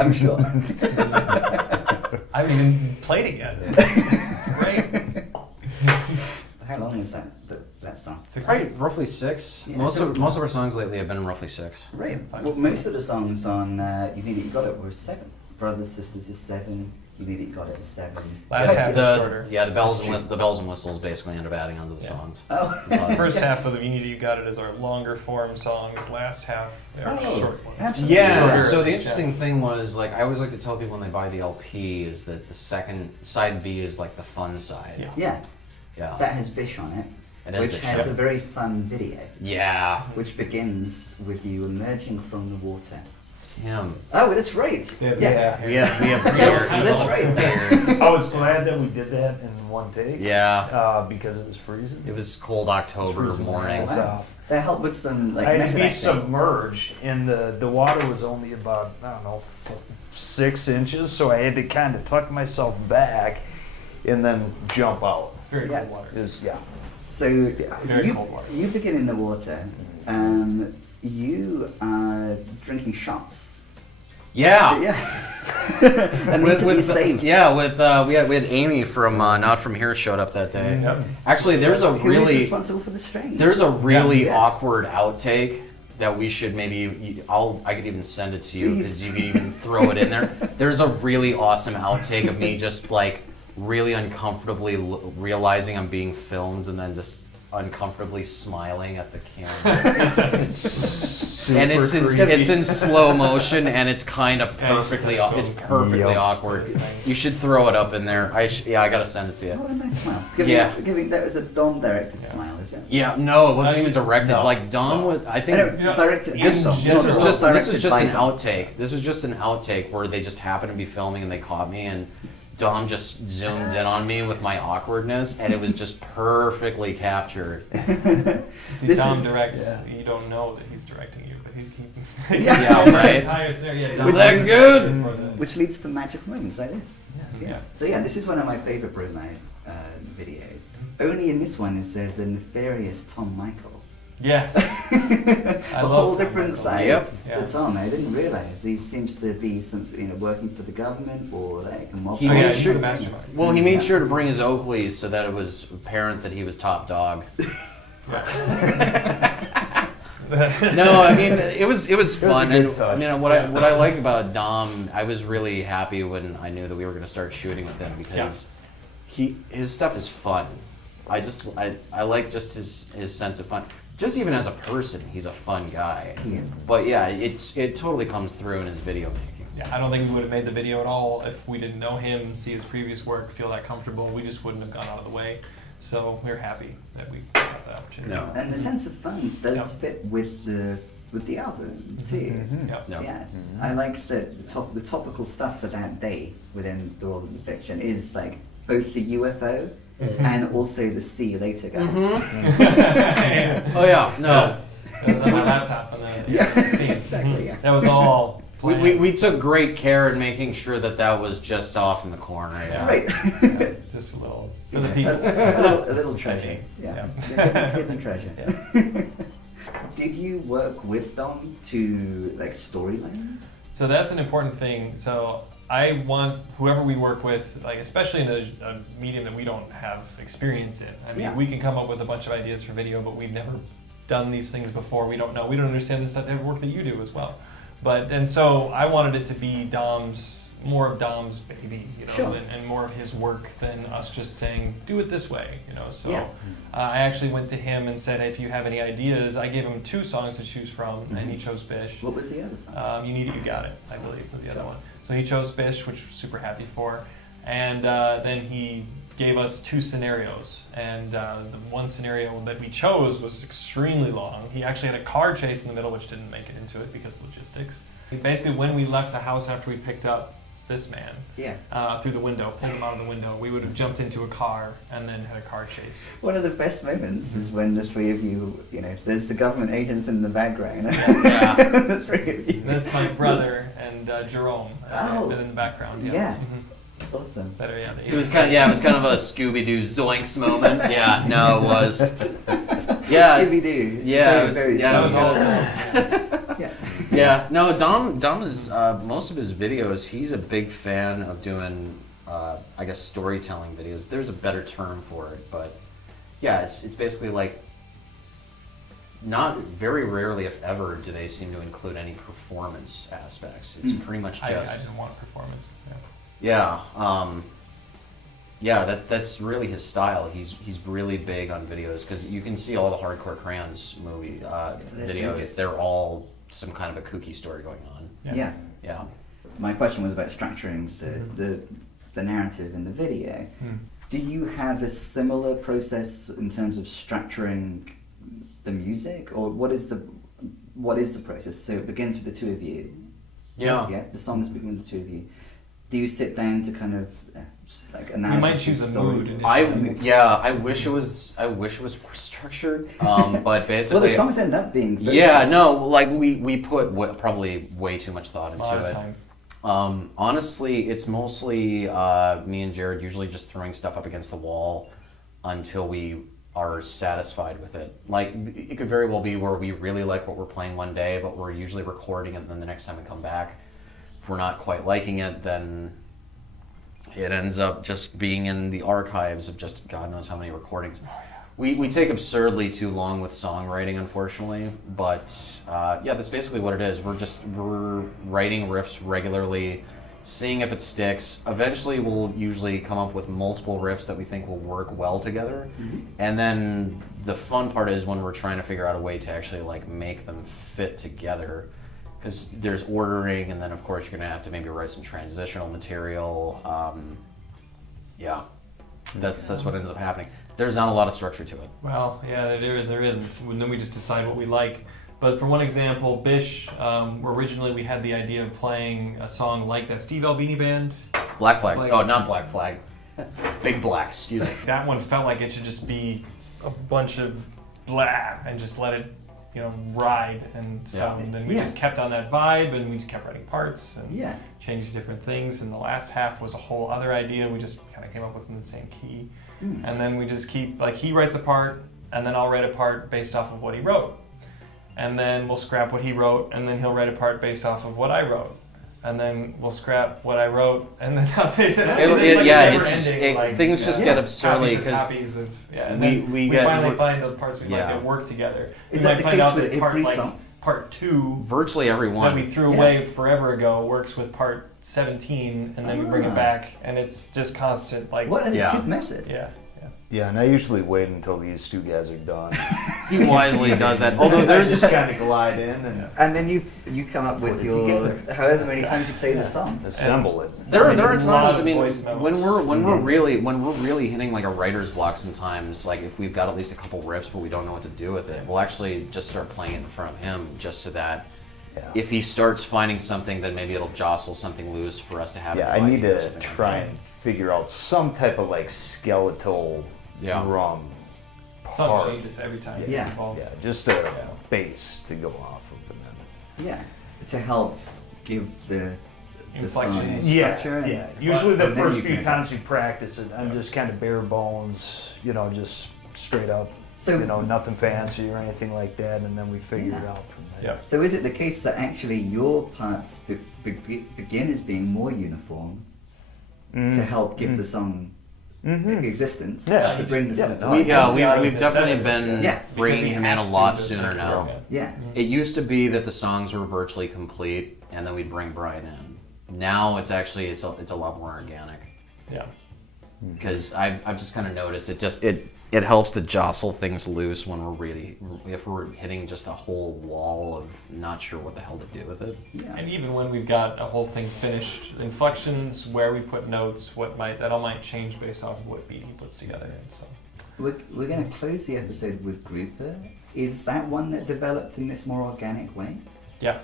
I'm sure. I haven't even played it yet. It's great. How long is that song? 6 Probably minutes. roughly 6. Yeah, most so- of our songs lately have been roughly 6. Right. Five Well, or most of the songs on You Need It, You Got It were 7. Brothers, Sisters is 7. You Need It, You Got It is 7. Last half is shorter. The bells and whistles basically end up adding onto the Yeah. songs. Oh. The first half of the You Need It, You Got It is our longer form songs. Last half are Oh, short ones. absolutely. Yeah, Shorter, so the yeah. interesting thing was, like, I always like to tell people when they buy the LP is that the second side B is like the fun side. Yeah. Yeah, Yeah. that has Bish on it, It has which Bish, has yeah. a very fun video, Yeah. which begins with you emerging from the water. It's him. Oh, that's right. Yeah. We have beer. That's right. Beards. I was glad that we did that in one take. Yeah. Because it was freezing. It was cold October Freezing morning. my ass Wow. off. That helped with some like I had method to be acting. submerged, and the water was only about, I don't know, 6 inches, so I had to kind of tuck myself back and then jump out. It's very Yeah. cold water. So Very you, cold water. you begin in the water. You are drinking shots. Yeah. Yeah. And need to be saved. we had Amy from Not From Here showed up that day. Yep. Actually, there's a Who is really responsible for the strain? really Yeah. awkward outtake that we should maybe I could even send it to you because Please. you could even throw it in there. There's a really awesome outtake of me just like really uncomfortably realizing I'm being filmed and then just uncomfortably smiling at the camera. And it's in slow motion and it's kind of perfectly Yup. awkward. You should throw it up in there. I gotta send it to you. What a nice smile. Yeah. That was a Dom directed smile, is it? Yeah, no, it wasn't even directed. No. Like Dom would, I I think. know, Yeah. directed. This, And this was general. just Directed by an Dom. outtake. This was just an outtake where they just happened to be filming and they caught me and Dom just zoomed in on me with my awkwardness and it was just perfectly captured. See, This Dom is- directs. yeah. You don't know that he's directing you, but he Yeah. Yeah, the right? entire series. Yeah, Dom Which- does That's it good. for the- Which leads to magic moments like this. Yeah. So yeah, this is one of my favorite Bro Night videos. Only in this one is there's a nefarious Tom Michaels. Yes. A love whole Tom different Michaels. side Yep. Yeah. to Tom. I didn't realize he seems to be working for the government or like a mob. He Oh, yeah, made he's sure- the mastermind. Well, he made Yeah. sure to bring his Oakleys so that it was apparent that he was top dog. No, I mean it was fun, a good and touch. I mean what I like about Dom, I was really happy when I knew that we were going to start shooting with him because his stuff is fun. I like just his sense of fun. Just even as a person, he's a fun guy. He is. But yeah, it totally comes through in his video making. Yeah, I don't think we would have made the video at all if we didn't know him, see his previous work, feel that comfortable. We just wouldn't have gone out of the way. So we're happy that we got that opportunity. No. And the sense of fun does Yeah. fit with the album too. Yeah. No. Yeah, I like that the topical stuff for that day within the world of the fiction is like both the UFO and also the see you later guy. Oh yeah, no. That was on my laptop on the scene. Exactly, yeah. That was all planned. We took great care in making sure that was just off in the corner. Yeah. Right. Just a little for the a, people. a little treasure. Yeah. Hidden treasure. Did you work with Dom to like storyline? So that's an important thing. So I want whoever we work with, like especially in a medium that we don't have experience in. I mean, Yeah. we can come up with a bunch of ideas for video, but we've never done these things before. We don't know. We don't understand this type of work that you do as well. And so I wanted it to be more of Dom's baby, you know, Sure. and more of his work than us just saying, do it this way, you know. So Yeah. I actually went to him and said, hey, if you have any ideas, I gave him 2 songs to choose from, and he chose Bish. What was the other song? You Need It, You Got It, I believe, was the other one. So he chose Bish, which we're super happy for. And then he gave us 2 scenarios. And the one scenario that we chose was extremely long. He actually had a car chase in the middle, which didn't make it into it because of logistics. Basically, when we left the house after we picked up this man Yeah. through the window, pulled him out of the window, we would have jumped into a car and then had a car chase. One of the best moments is when the 3 of you, there's the government agents in the background. Yeah. The 3 of you. That's my brother and Jerome Oh. in the background. Yeah. Mhm. Awesome. Better, yeah. It was kind of a Scooby-Doo zoinks moment. Yeah, no, it was. Yeah. Scooby-Doo. Yeah, it was, Very yeah, it was That was good. Yeah. Yeah, no, Dom is, most of his videos, he's a big fan of doing, I guess, storytelling videos. There's a better term for it, but yeah, it's basically like, not very rarely, if ever, do they seem to include any performance aspects. It's pretty much just... I didn't want performance. Yeah, yeah, that's really his style. He's really big on videos, because you can see all the Hardcore Crayons movie videos. They're all some kind of a kooky story going on. Yeah. My question was about structuring the narrative in the video. Do you have a similar process in terms of structuring the music, or what is the process? So it begins with the two of you. Yeah. The songs begin with the two of you. Do you sit down to kind of like analyze? You might choose a mood initially. I wish it was more structured. But basically, well, the songs end up being. Like we put probably way too much thought into it. Honestly, it's mostly me and Jared usually just throwing stuff up against the wall until we are satisfied with it. Like, it could very well be where we really like what we're playing one day, but we're usually recording it, and then the next time we come back, if we're not quite liking it, then it ends up just being in the archives of just God knows how many recordings. We take absurdly too long with songwriting, unfortunately, but yeah, that's basically what it is. We're writing riffs regularly, seeing if it sticks. Eventually, we'll usually come up with multiple riffs that we think will work well together. And then the fun part is when we're trying to figure out a way to actually like make them fit together. Because there's ordering, and then of course you're gonna have to maybe write some transitional material. Yeah, that's what ends up happening. There's not a lot of structure to it. Well, yeah, there isn't. And then we just decide what we like. But for one example, Bish, originally we had the idea of playing a song like that Steve Albini band. Black Flag. Not Black Flag. Big Black, excuse me. That one felt like it should just be a bunch of blah and just let it, ride. And so then we just kept on that vibe, and we just kept writing parts and changed different things. And the last half was a whole other idea we just kind of came up with in the same key. And then we just keep, like, he writes a part, and then I'll write a part based off of what he wrote. And then we'll scrap what he wrote, and then he'll write a part based off of what I wrote. And then we'll scrap what I wrote, and then I'll taste it. Things just get absurdly because we finally find the parts we like that work together. Is that the case with every song? Part 2, virtually every one that we threw away forever ago, works with part 17, and then we bring it back, and it's just constant. Like, what a good method. Yeah, and I usually wait until these two guys are done. He wisely does that. Although there's just kind of glide in and then you come up with your however many times you play the song, assemble it. There are times. I mean, when we're really hitting like a writer's block. Sometimes, like if we've got at least a couple riffs, but we don't know what to do with it, we'll actually just start playing it in front of him, just so that if he starts finding something, then maybe it'll jostle something loose for us to have. Yeah, I need to try and figure out some type of like skeletal drum part. Some changes every time. Yeah, just a bass to go off of, and then to help give the inflection structure. Yeah. Usually the first few times we practice it, I'm just kind of bare bones, just straight up. So nothing fancy or anything like that, and then we figure it out from there. So is it the case that actually your parts begin as being more uniform to help give the song existence, to bring the song to life? We've definitely been bringing him in a lot sooner now. It used to be that the songs were virtually complete, and then we'd bring Brian in. Now it's actually it's a lot more organic. Because I've just kind of noticed it helps to jostle things loose when if we're hitting just a whole wall of not sure what the hell to do with it. And even when we've got a whole thing finished, inflections, where we put notes, that all might change based off of what beat he puts together. And so we're going to close the episode with Grouper. Is that one that developed in this more organic way? Yeah.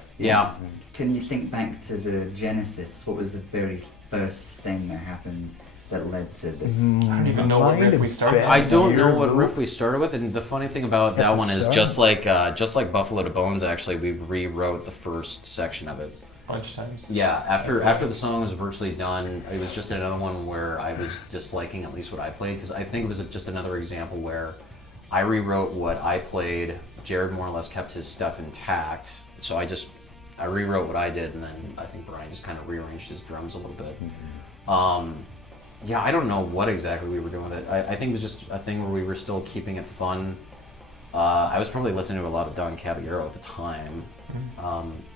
Can you think back to the genesis? What was the very first thing that happened that led to this? I don't even know what riff we started. I don't know what riff we started with, and the funny thing about that one is just like Buffalo to Bones. Actually, we rewrote the first section of it a bunch of times. Yeah, after the song was virtually done, it was just another one where I was disliking at least what I played, because I think it was just another example where I rewrote what I played. Jared more or less kept his stuff intact, so I I rewrote what I did, and then I think Brian just kind of rearranged his drums a little bit. Yeah, I don't know what exactly we were doing with it. I think it was just a thing where we were still keeping it fun. I was probably listening to a lot of Don Caballero at the time.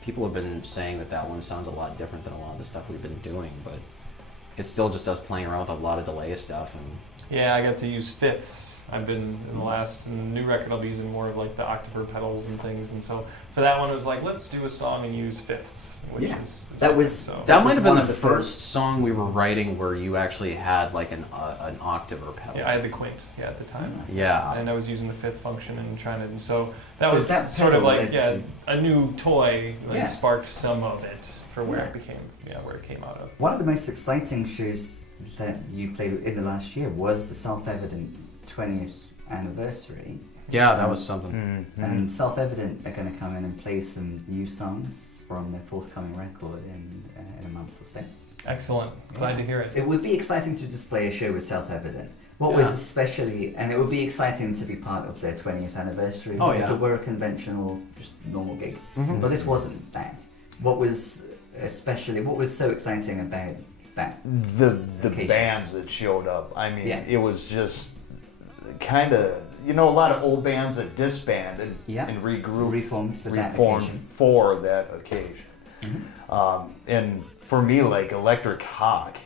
People have been saying that one sounds a lot different than a lot of the stuff we've been doing, but it's still just us playing around with a lot of delay stuff. And yeah, I got to use fifths. I've been in the new record I'll be using more of like the octave pedals and things, and so for that one it was like, let's do a song and use fifths, which is that was so. That might have been the first song we were writing where you actually had like an octave or pedal. Yeah, I had the quint at the time. Yeah. And I was using the fifth function and trying to, and so that So was that sort of like pedal a new toy that Yeah. sparked some of it for where it became, where it came out of. One of the most exciting shows that you played in the last year was the Self-Evident 20th anniversary. Yeah, that was something. And Self-Evident are going to come in and play some new songs from their forthcoming record in a month or so. Excellent. Glad to hear it. It would be exciting to just play a show with Self-Evident. What was especially, and it would be exciting to be part of their 20th anniversary. Oh, if yeah. it were a conventional, just normal gig. Mhm. But this wasn't that. What was so exciting about that? The occasion? bands that showed up. I mean, Yeah. it was just kind of, a lot of old bands that disbanded Yeah. and regrouped, Reformed for that reformed occasion. for that occasion. Mhm. And for me, like Electric Hawk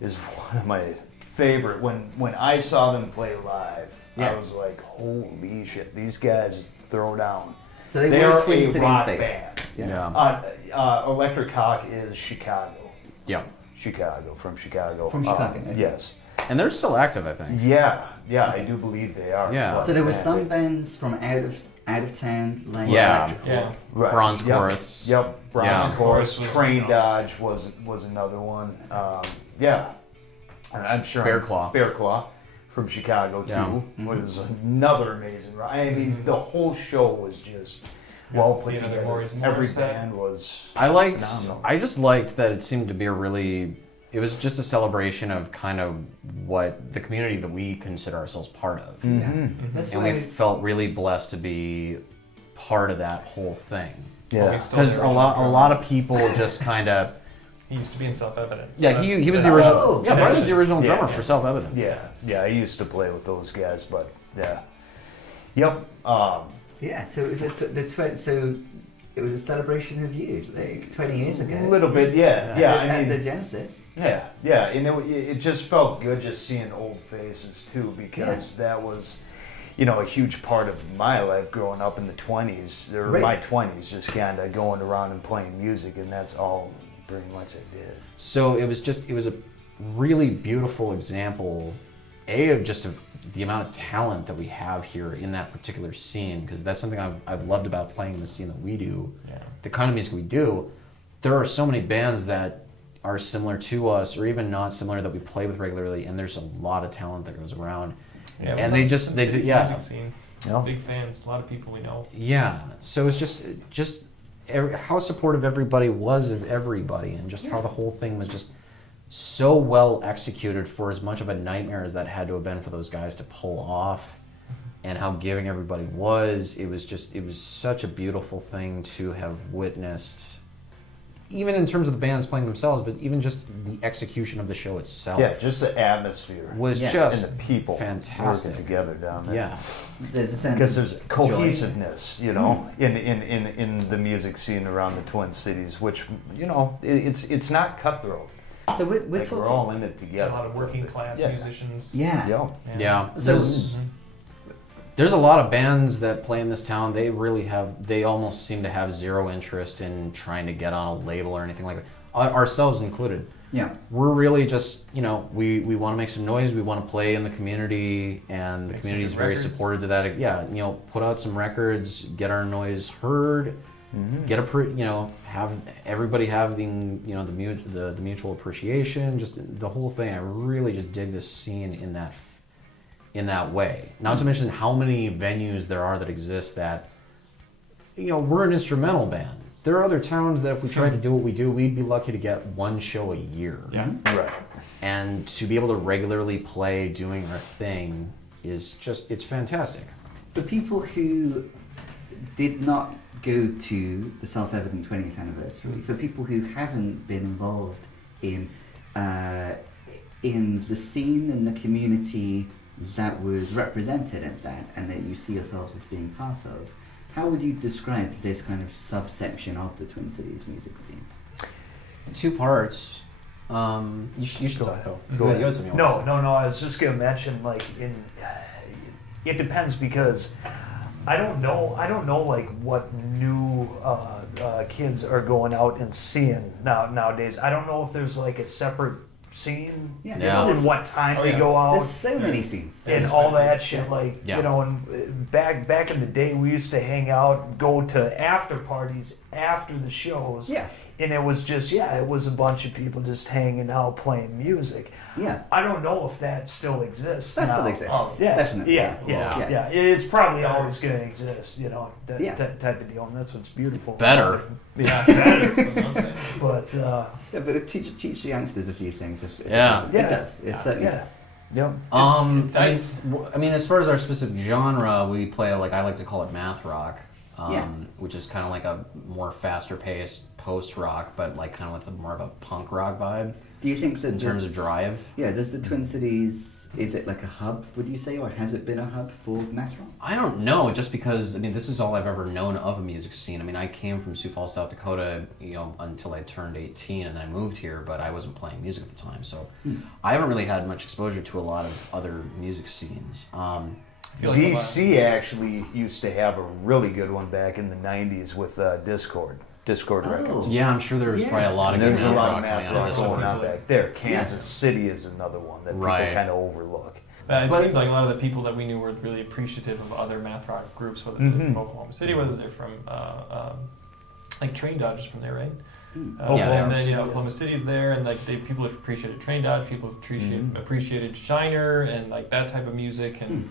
is one of my favorite. When I saw them play live, Yeah. I was like, holy shit, these guys throw down. So they They're were a Twin Cities rock based. band. Yeah. Electric Hawk is Chicago. Yeah. From Chicago. From Chicago, okay. Yes. And they're still active, I think. Yeah, I do believe they are. Yeah. But, So there were man, some they- bands from out of town, like Yeah. Electric. Yeah. Right. Bronze Yep. Chorus. Yep. Bronze Yeah. Chorus. Was- Train Dodge was another one. Yeah. And I'm sure. Bear Claw. Bear Claw from Chicago too Yeah. was another amazing. I mean, the whole show was just well See put another together. Maurice Every Morissette. band was. Phenomenal. I just liked that it seemed to be it was just a celebration of kind of what the community that we consider ourselves part of. That's And why we felt really blessed to be part of that whole thing. Well, Yeah. we still Because the a original lot drummer. of people just kind of He used to be in Self-Evident. yeah, he was the that's- original. Oh, Yeah, Brian was the yeah. original Yeah. drummer for Self-Evident. Yeah. I used to play with those guys, but yeah. Yep. yeah. So it was it was a celebration of you, like 20 years ago. A little bit, yeah. I At mean, the Genesis. Yeah, and it just felt good just seeing old faces too, because that was, a huge part of my life growing up in the 20s, or Right. my 20s, just kind of going around and playing music, and that's all pretty much I did. So it was a really beautiful example, of the amount of talent that we have here in that particular scene, because that's something I've loved about playing the scene that we do, the kind of music we do. There are so many bands that are similar to us, or even not similar, that we play with regularly, and there's a lot of talent that goes around. Yeah, And we they love just- Twin they do- Cities yeah. music scene. Yeah. Big fans. A lot of people we know. Yeah, so it's just how supportive everybody was of everybody, and just how the whole thing was just so well executed for as much of a nightmare as that had to have been for those guys to pull off, and how giving everybody was. It was such a beautiful thing to have witnessed, even in terms of the bands playing themselves, but even just the execution of the show itself. Yeah, just the atmosphere Was Yeah. just and the people fantastic. working together down there. Yeah. There's a sense Because of there's joy. cohesiveness, in the music scene around the Twin Cities, which it's not cutthroat. So we're Like we're talking. all in it A together. lot of working class Yeah. musicians. Yeah. Yeah. So- There's a lot of bands that play in this town. They almost seem to have zero interest in trying to get on a label or anything like that. Ourselves included. Yeah. We're really just, we want to make some noise. We want to play in the community, and the Make some community is good very records. supportive to that. Yeah, put out some records, get our noise heard, get have everybody have the mutual appreciation, just the whole thing. I really just dig this scene in that way. Not to mention how many venues there are that exist that, we're an instrumental band. There are other towns that if we tried to do what we do, we'd be lucky to get one show a year. Yeah. Right. And to be able to regularly play doing our thing is it's fantastic. The people who did not go to the Self-Evident 20th anniversary. For people who haven't been involved in the scene and the community that was represented at that, and that you see yourselves as being part of, how would you describe this kind of subsection of the Twin Cities music scene? 2 parts. You should Go talk. ahead. Go ahead. You had something you wanted to say. No. I was just gonna mention, like, it depends, because I don't know like what new kids are going out and seeing nowadays. I don't know if there's like a separate scene, Yeah. Yeah. and what time Oh, they yeah. go out. There's so many scenes. And all that shit, like, Yeah. you know, and back in the day, we used to hang out, go to after parties after the shows. Yeah. And it was just, it was a bunch of people just hanging out playing music. Yeah. I don't know if that still exists That now. still exists. Yeah, Definitely. yeah. It's probably always going to exist, you know, that Yeah. type of deal, and that's what's beautiful. Better. about it. Yeah, Better. but Yeah, but it teach the youngsters a few things. If Yeah. It does. It certainly Yeah. does. yep. I mean, as far as our specific genre, we play, like, I like to call it math rock, Yeah. which is kind of like a more faster paced post rock, but like kind of with more of a punk rock vibe Do you think that in terms of drive. yeah, does the Twin Cities, is it like a hub, would you say, or has it been a hub for math rock? I don't know, just because, I mean, this is all I've ever known of a music scene. I mean, I came from Sioux Falls, South Dakota, you know, until I turned 18, and then I moved here, but I wasn't playing music at the time, so I haven't really had much exposure to a lot of other music scenes. feel like DC actually used to have a really good one back in the 90s with Discord Records. Yeah, I'm sure there was probably a lot of And there's good a lot of rock math coming out rock of going this on one. back there. Kansas City is another one that Right. people kind of overlook. But it But- seemed like a lot of the people that we knew were really appreciative of other math rock groups, whether they're from Oklahoma City, whether they're from like Train Dodge is from there, right? Yeah, they and are. then Oklahoma City's there, and like people have appreciated Train Dodge, people have appreciated Shiner and like that type of music, and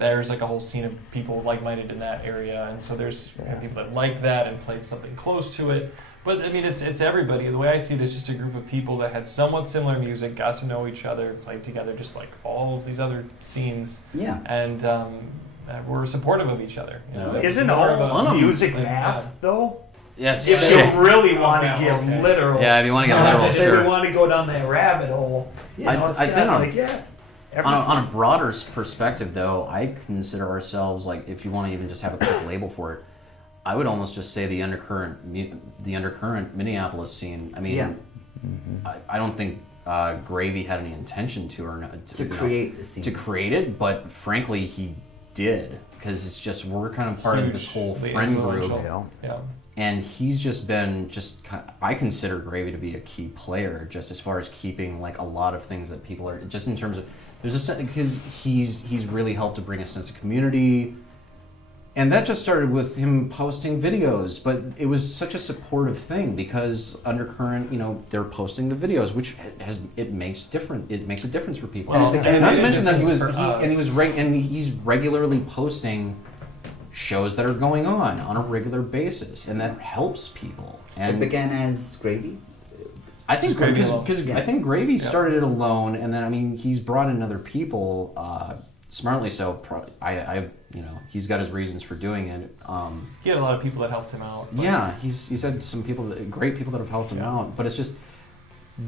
there's like a whole scene of people like-minded in that area, and so there's people that like that and played something close to it. But I mean, it's everybody. The way I see it is just a group of people that had somewhat similar music, got to know each other, played together, just like all of these other scenes, Yeah. and were supportive of each other. You know? Yeah. It was Isn't more all of a- music like, math, though? Yeah, If sure. you really want to Yeah, get okay. literal. Yeah, if you want to get literal, if sure. you want to go down that rabbit hole, you know, it's I've kind been of on- like, On a broader perspective, though, I consider ourselves, like, if you want to even just have a quick label for it, I would almost just say the undercurrent Minneapolis scene. I mean, I don't think Gravy had any intention to Create the scene. to create it, but frankly, he did, because it's just we're kind of part of this whole Hugely friend group. influential. Yeah. And he's just been I consider Gravy to be a key player, just as far as keeping like a lot of things that people are, just in terms of, there's a sense, because he's really helped to bring a sense of community. And that just started with him posting videos, but it was such a supportive thing because Undercurrent, you know, they're posting the videos, which it makes a difference for people. Well, and not to mention that difference for us. he's regularly posting shows that are going on a regular basis, and that helps people. It And began as Gravy. I think Just Gravy because alone. Yeah. I think Gravy started it alone, and then I mean he's brought in other people, smartly so. You know, he's got his reasons for doing it. He had a lot of people that helped him out. but- Yeah, he's had some great people that have helped him out, but it's just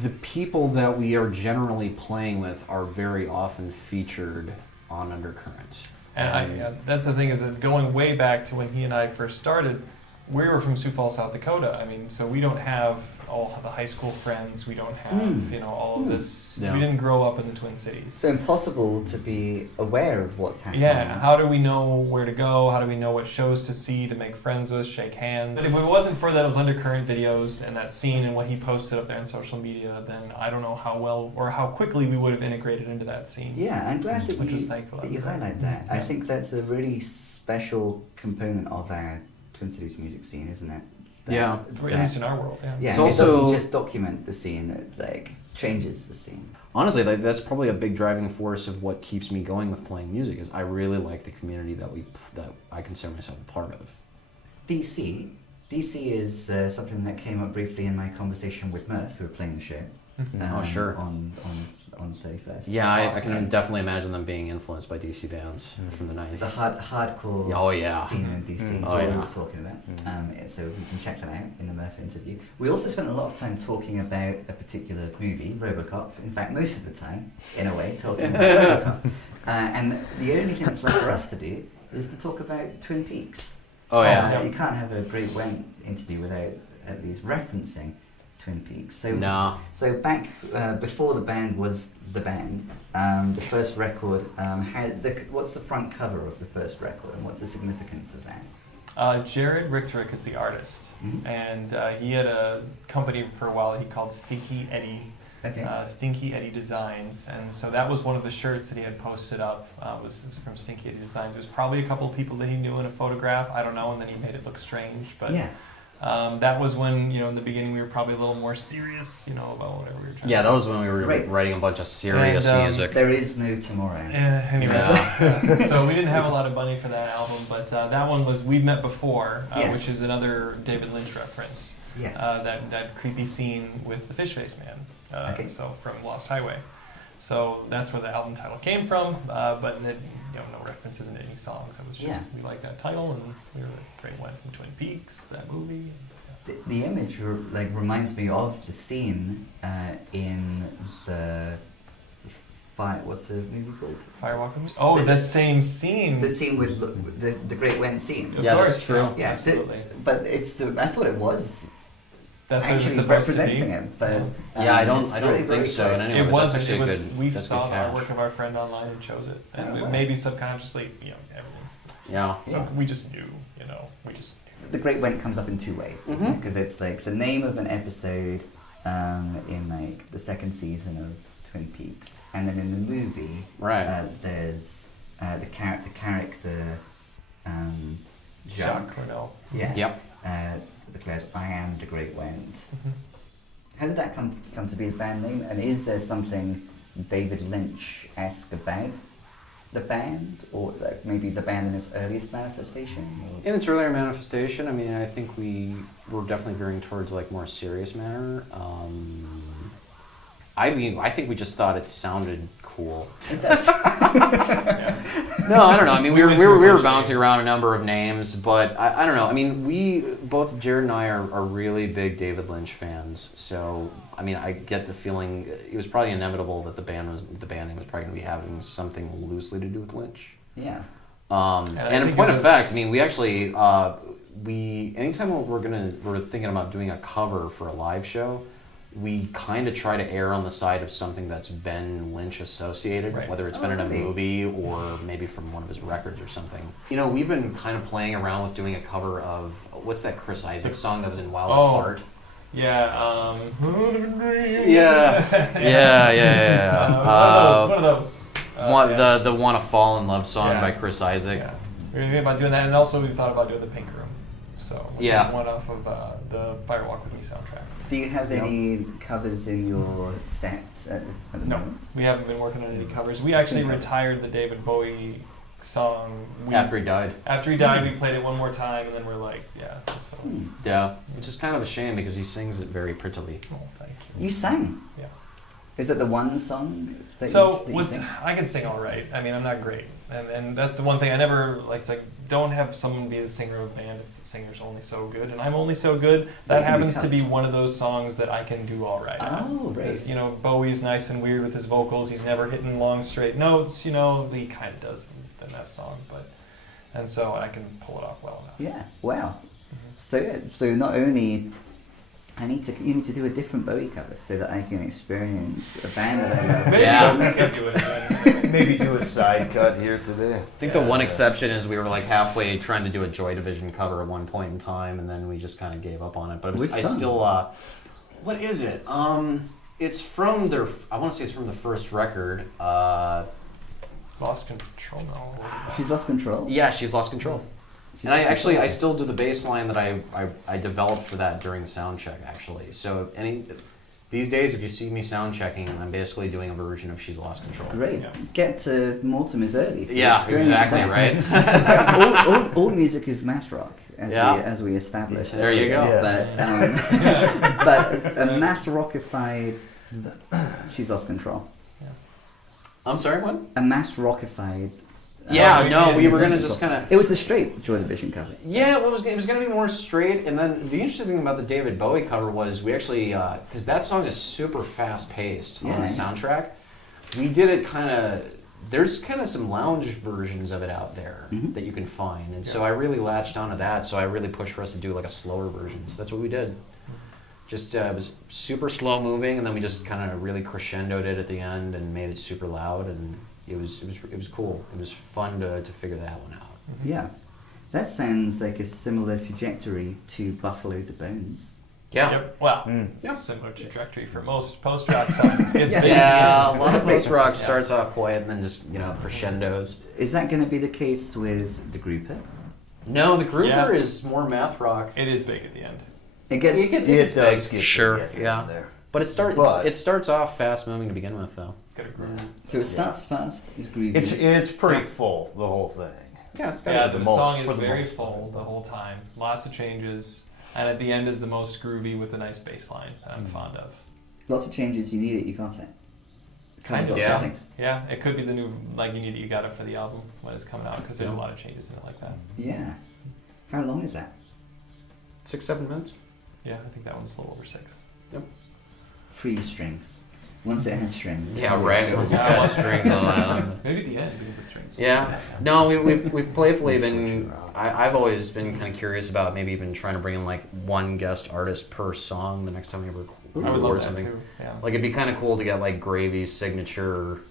the people that we are generally playing with are very often featured on Undercurrent. And that's the thing, is that going way back to when he and I first started, we were from Sioux Falls, South Dakota. I mean, so we don't have all the high school friends. We don't have, you know, all of this. Yeah. We didn't grow up in the Twin Cities. So impossible to be aware of what's happening. Yeah, how do we know where to go? How do we know what shows to see, to make friends with, shake hands? If it wasn't for those Undercurrent videos and that scene and what he posted up there on social media, then I don't know how well or how quickly we would have integrated into that scene. Yeah, I'm glad that Which you, was thankful, that I you would say. highlight that. I Yeah. think that's a really special component of our Twin Cities music scene, isn't it? That- Yeah. Or at least in our world, yeah. Yeah, It's it also- doesn't just document the scene, it like changes the scene. Honestly, that's probably a big driving force of what keeps me going with playing music. Is I really like the community that I consider myself a part of. DC is something that came up briefly in my conversation with Murph, who were playing the show. Oh, sure. On on the 31st. Yeah, I can definitely imagine them being influenced by DC bands from the 90s. The hardcore Oh, yeah. scene in DC is Oh, what yeah. we were talking about. So we can check that out in the Murph interview. We also spent a lot of time talking about a particular movie, RoboCop. In fact, most of the time, in a way, talking about RoboCop. And the only thing that's left for us to do is to talk about Twin Peaks. Oh, yeah. You can't have a Great Went interview without at least referencing Twin Peaks. So, No. so back before the band was the band, the first record had what's the front cover of the first record, and what's the significance of that? Jared Richterick is the artist, and he had a company for a while he called Stinky Eddie. Okay. Stinky Eddie Designs, and so that was one of the shirts that he had posted up. Was from Stinky Eddie Designs. It was probably a couple of people that he knew in a photograph. I don't know, and then he made it look strange. But Yeah. that was when in the beginning we were probably a little more serious, about whatever we were trying. Yeah, that was when we were Right. writing a bunch of serious And, music. There is no tomorrow. Anyway, Yeah. so we didn't have a lot of money for that album, but that one was We've Met Before, Yeah. which is another David Lynch reference. Yes. That creepy scene with the fish face man. Okay. So from Lost Highway. So that's where the album title came from, but it, no references into any songs. It was just we liked that title, and we were like, Great Went from Twin Peaks, that movie. The image reminds me of the scene in the what's the movie called? Firewalker. Oh, the same scene. The scene with the Great Went scene. Of Yeah, course, that's true. Yeah, absolutely. but I thought it was That's what it was actually supposed to be. representing it, but Yeah, I don't it's think very so. close. And anyway, It but was. that's actually It a was. good. We that's saw good the catch. artwork of our friend online and chose it, and Oh, wow. maybe subconsciously, everyone's. Yeah. So Yeah. we just knew, we just. The Great Went comes up in two ways, because it's like the name of an episode in like the second season of Twin Peaks, and then in the movie, Right. there's the character Jacques. Cornell. Yeah. Yep. Declares, "I am the Great Went." Mhm. How did that come to be the band name? And is there something David Lynch-esque about the band, or like maybe the band in its earliest manifestation? Or? In its earlier manifestation, I mean, I think we were definitely veering towards like more serious manner. I think we just thought it sounded cool. It does. No, I don't know. I mean, we were bunch of bouncing names. around a number of names, but I don't know. I mean, both Jared and I are really big David Lynch fans. So, I mean, I get the feeling it was probably inevitable that the band name was probably going to be having something loosely to do with Lynch. Yeah. And I And in think point it of was- fact, I mean, we actually anytime we're thinking about doing a cover for a live show, we kind of try to err on the side of something that's been Lynch associated, Right. whether it's been in a really? movie or maybe from one of his records or something. We've been kind of playing around with doing a cover of what's that Chris Isaac song that was in Wild at Oh. Heart? Yeah. Yeah. One of those. The "Wanna Fall in Love" song Yeah. by Chris Isaac. Yeah. We were thinking about doing that, and also we thought about doing the Pink Room. So which Yeah. is one off of the Firewalk With Me soundtrack. Do you have any covers in your set at the No, moment? we haven't been working on any covers. We actually retired the David Bowie song. After he died. After he died, we played it one more time, and then we're like, yeah. So, Yeah, which is kind of a shame because he sings it very prettily. oh, thank you. You sang. Yeah. Is it the one song that So you sing? I can sing all right. I mean, I'm not great, and that's the one thing I never like. It's like don't have someone be the singer of a band if the singer's only so good, and I'm only so good. That They can be happens to cut. be one of those songs that I can do all right. Oh, right. Because Bowie's nice and weird with his vocals. He's never hitting long straight notes. He kind of does in that song, and so I can pull it off well enough. Yeah. Wow. So not only you need to do a different Bowie cover so that I can experience a band that I love. Maybe Yeah. we could do it again. Maybe do a side cut here today. I think the one exception is we were like halfway trying to do a Joy Division cover at one point in time, and then we just kind of gave up on it. But Which I song? still, what is it? It's from I want to say it's from the first record. Lost control. No, what was it? She's lost control. Yeah, She's Lost Control. And I still do the bass line that I developed for that during the sound check, actually. So these days, if you see me sound checking, I'm basically doing a version of She's Lost Control. Great. Yeah. Get to Mortimer's early. To Yeah, experience exactly, that. right? all music is math rock, Yeah. as we established. There you go. But, but a math rockified She's Lost Control. Yeah. I'm sorry, what? A mass rockified. We were gonna just kind of. It was a straight Joy Division cover. Yeah, it was gonna be more straight, and then the interesting thing about the David Bowie cover was we actually, because that song is super fast paced on the soundtrack. We did it kind of. There's kind of some lounge versions of it out there that you can find, and so I really latched onto that. So I really pushed for us to do like a slower version. So that's what we did. Just it was super slow moving, and then we just kind of really crescendoed it at the end and made it super loud, and it was cool. It was fun to figure that one out. Yeah, that sounds like a similar trajectory to Buffalo the Bones. Yeah. Yep. Well, it's a similar trajectory for most post-rock songs. It's big a lot of post-rock starts off quiet and then just crescendos. Is that going to be the case with the Grouper? No, the Grouper is more math rock. It is big at the end. It gets big. Get Sure, big there. But it starts off fast moving to begin with, though. It's got a groove. So it starts fast, it's groovy. It's pretty full, the whole thing. Yeah, it's got the song is very full the whole time. Lots of changes. And at the end is the most groovy with a nice bass line that I'm fond of. Lots of changes, you need it, you got it. Kind of, yeah. Yeah, it could be the new, like you need it, you got it for the album when it's coming out, because there's a lot of changes in it like that. Yeah. How long is that? 6-7 minutes. Yeah, I think that one's a little over 6. Yep. 3 strings. Once it has strings. Yeah, right. Once it's got strings on it. Maybe at the end, maybe the strings. Yeah. No, we've playfully been. I've always been kind of curious about maybe even trying to bring in like one guest artist per song the next time we I would love record that something. too. Yeah. Like it'd be kind of cool to get like Gravy's signature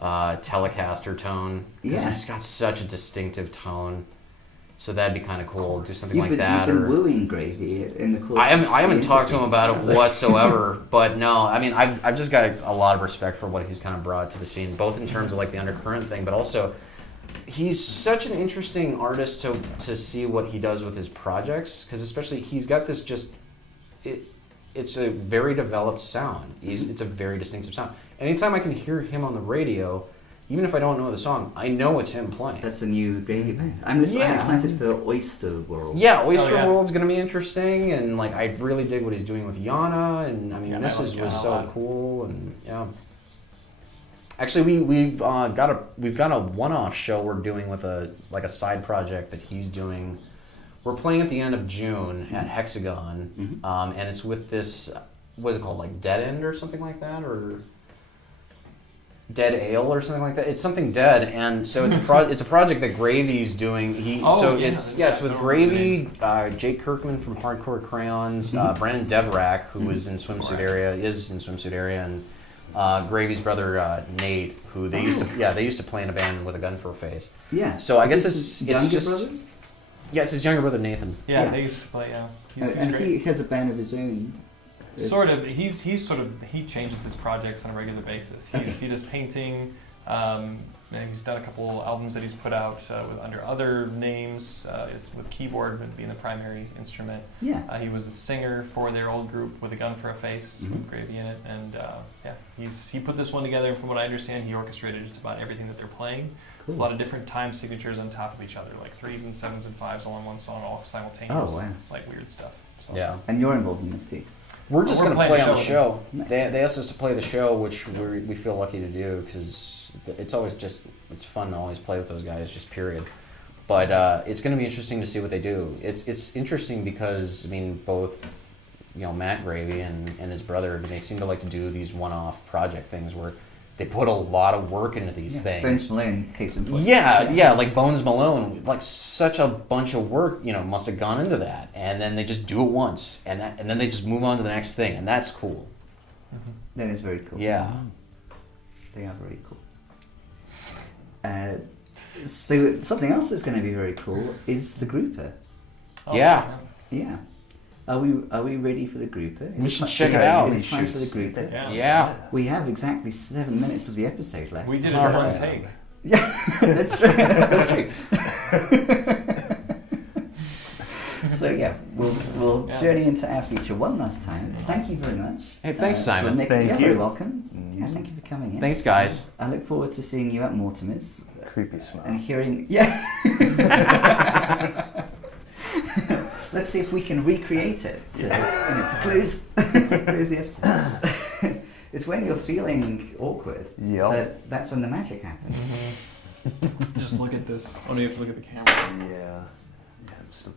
Telecaster tone because he's got such a distinctive tone. So that'd be kind of cool. Do something like that. You've been wooing Gravy in the course. I haven't talked to him about it whatsoever. But no, I mean I've just got a lot of respect for what he's kind of brought to the scene, both in terms of like the undercurrent thing, but also he's such an interesting artist to see what he does with his projects, because especially he's got this it's a very developed sound. It's a very distinctive sound. Anytime I can hear him on the radio, even if I don't know the song, I know it's him playing. That's a new Gravy band. I'm excited for Oyster World. Yeah, Oyster World's gonna be interesting, and like I really dig what he's doing with Yana, and I mean was so cool, and yeah. Actually, we've got a one-off show we're doing with a side project that he's doing. We're playing at the end of June at Hexagon, and it's with this, what is it called, like Dead End or something like that, or Dead Ale or something like that. It's something dead, and so it's a project that Gravy's doing. It's with Gravy, Jake Kirkman from Hardcore Crayons, Brandon Deverack, who was in Swimsuit Area, and Gravy's brother Nate, who they used to play in a band with a gun for a face. Yeah. So I guess it's just brother? Yeah, it's his younger brother Nathan. Yeah, they used to play. Yeah, he's and great. he has a band of his own. Sort of. He changes his projects on a regular basis. He does painting. And he's done a couple albums that he's put out under other names, with keyboard being the primary instrument. Yeah. He was a singer for their old group with a gun for a face, with Gravy in it, and he put this one together. From what I understand, he orchestrated just about everything that they're playing. There's a lot of different time signatures on top of each other, like 3s and 7s and 5s all in one song, all simultaneous. Oh, wow. Like weird stuff. So. Yeah. And you're involved in this too. We're just going to play on the show. Nice. They asked us to play the show, which we feel lucky to do, because it's always it's fun to always play with those guys, just period. But it's going to be interesting to see what they do. It's interesting because, I mean, both Matt Gravy and his brother, they seem to like to do these one-off project things where they put a lot of work into these things. Bones Malone, case in point. Yeah, like Bones Malone, like such a bunch of work, must have gone into that, and then they just do it once, and then they just move on to the next thing, and that's cool. That is very cool. Yeah, they are very cool. So something else that's going to be very cool is the grouper. Oh, yeah. Yeah. Are we ready for the grouper? We should check it out. Is it time for the grouper? Yeah. We have exactly 7 minutes of the episode left. We did it in one take. Yeah, that's true. That's true. So yeah, we'll journey into our future one last time. Thank you very much. Hey, thanks, Simon. Nick, Thank you're you. very welcome. Yeah, thank you for coming in. Thanks, guys. I look forward to seeing you at Mortimer's Creepy smile. and hearing. Yeah. Let's see if we can recreate it to close the episode. It's when you're feeling awkward Yep. that's when the magic happens. Just look at this. Oh, no, you have to look at the camera. Yeah. I'm still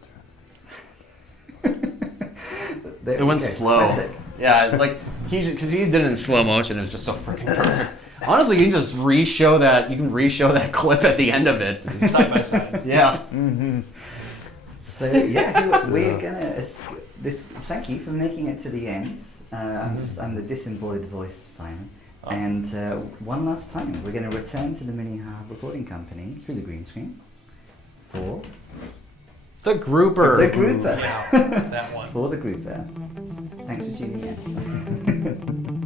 There It we went go. slow. Classic. Yeah, like because he did it in slow motion. It was just so freaking perfect. Honestly, you can just re-show that. You can re-show that clip at the end of it. Side by side. Yeah. So yeah, we're gonna. Thank you for making it to the end. I'm the disembodied voice of Simon. Oh. And one last time, we're going to return to the Minnehaha Recording Company through the green screen for The grouper. the grouper. That one. For the grouper. Thanks for tuning in.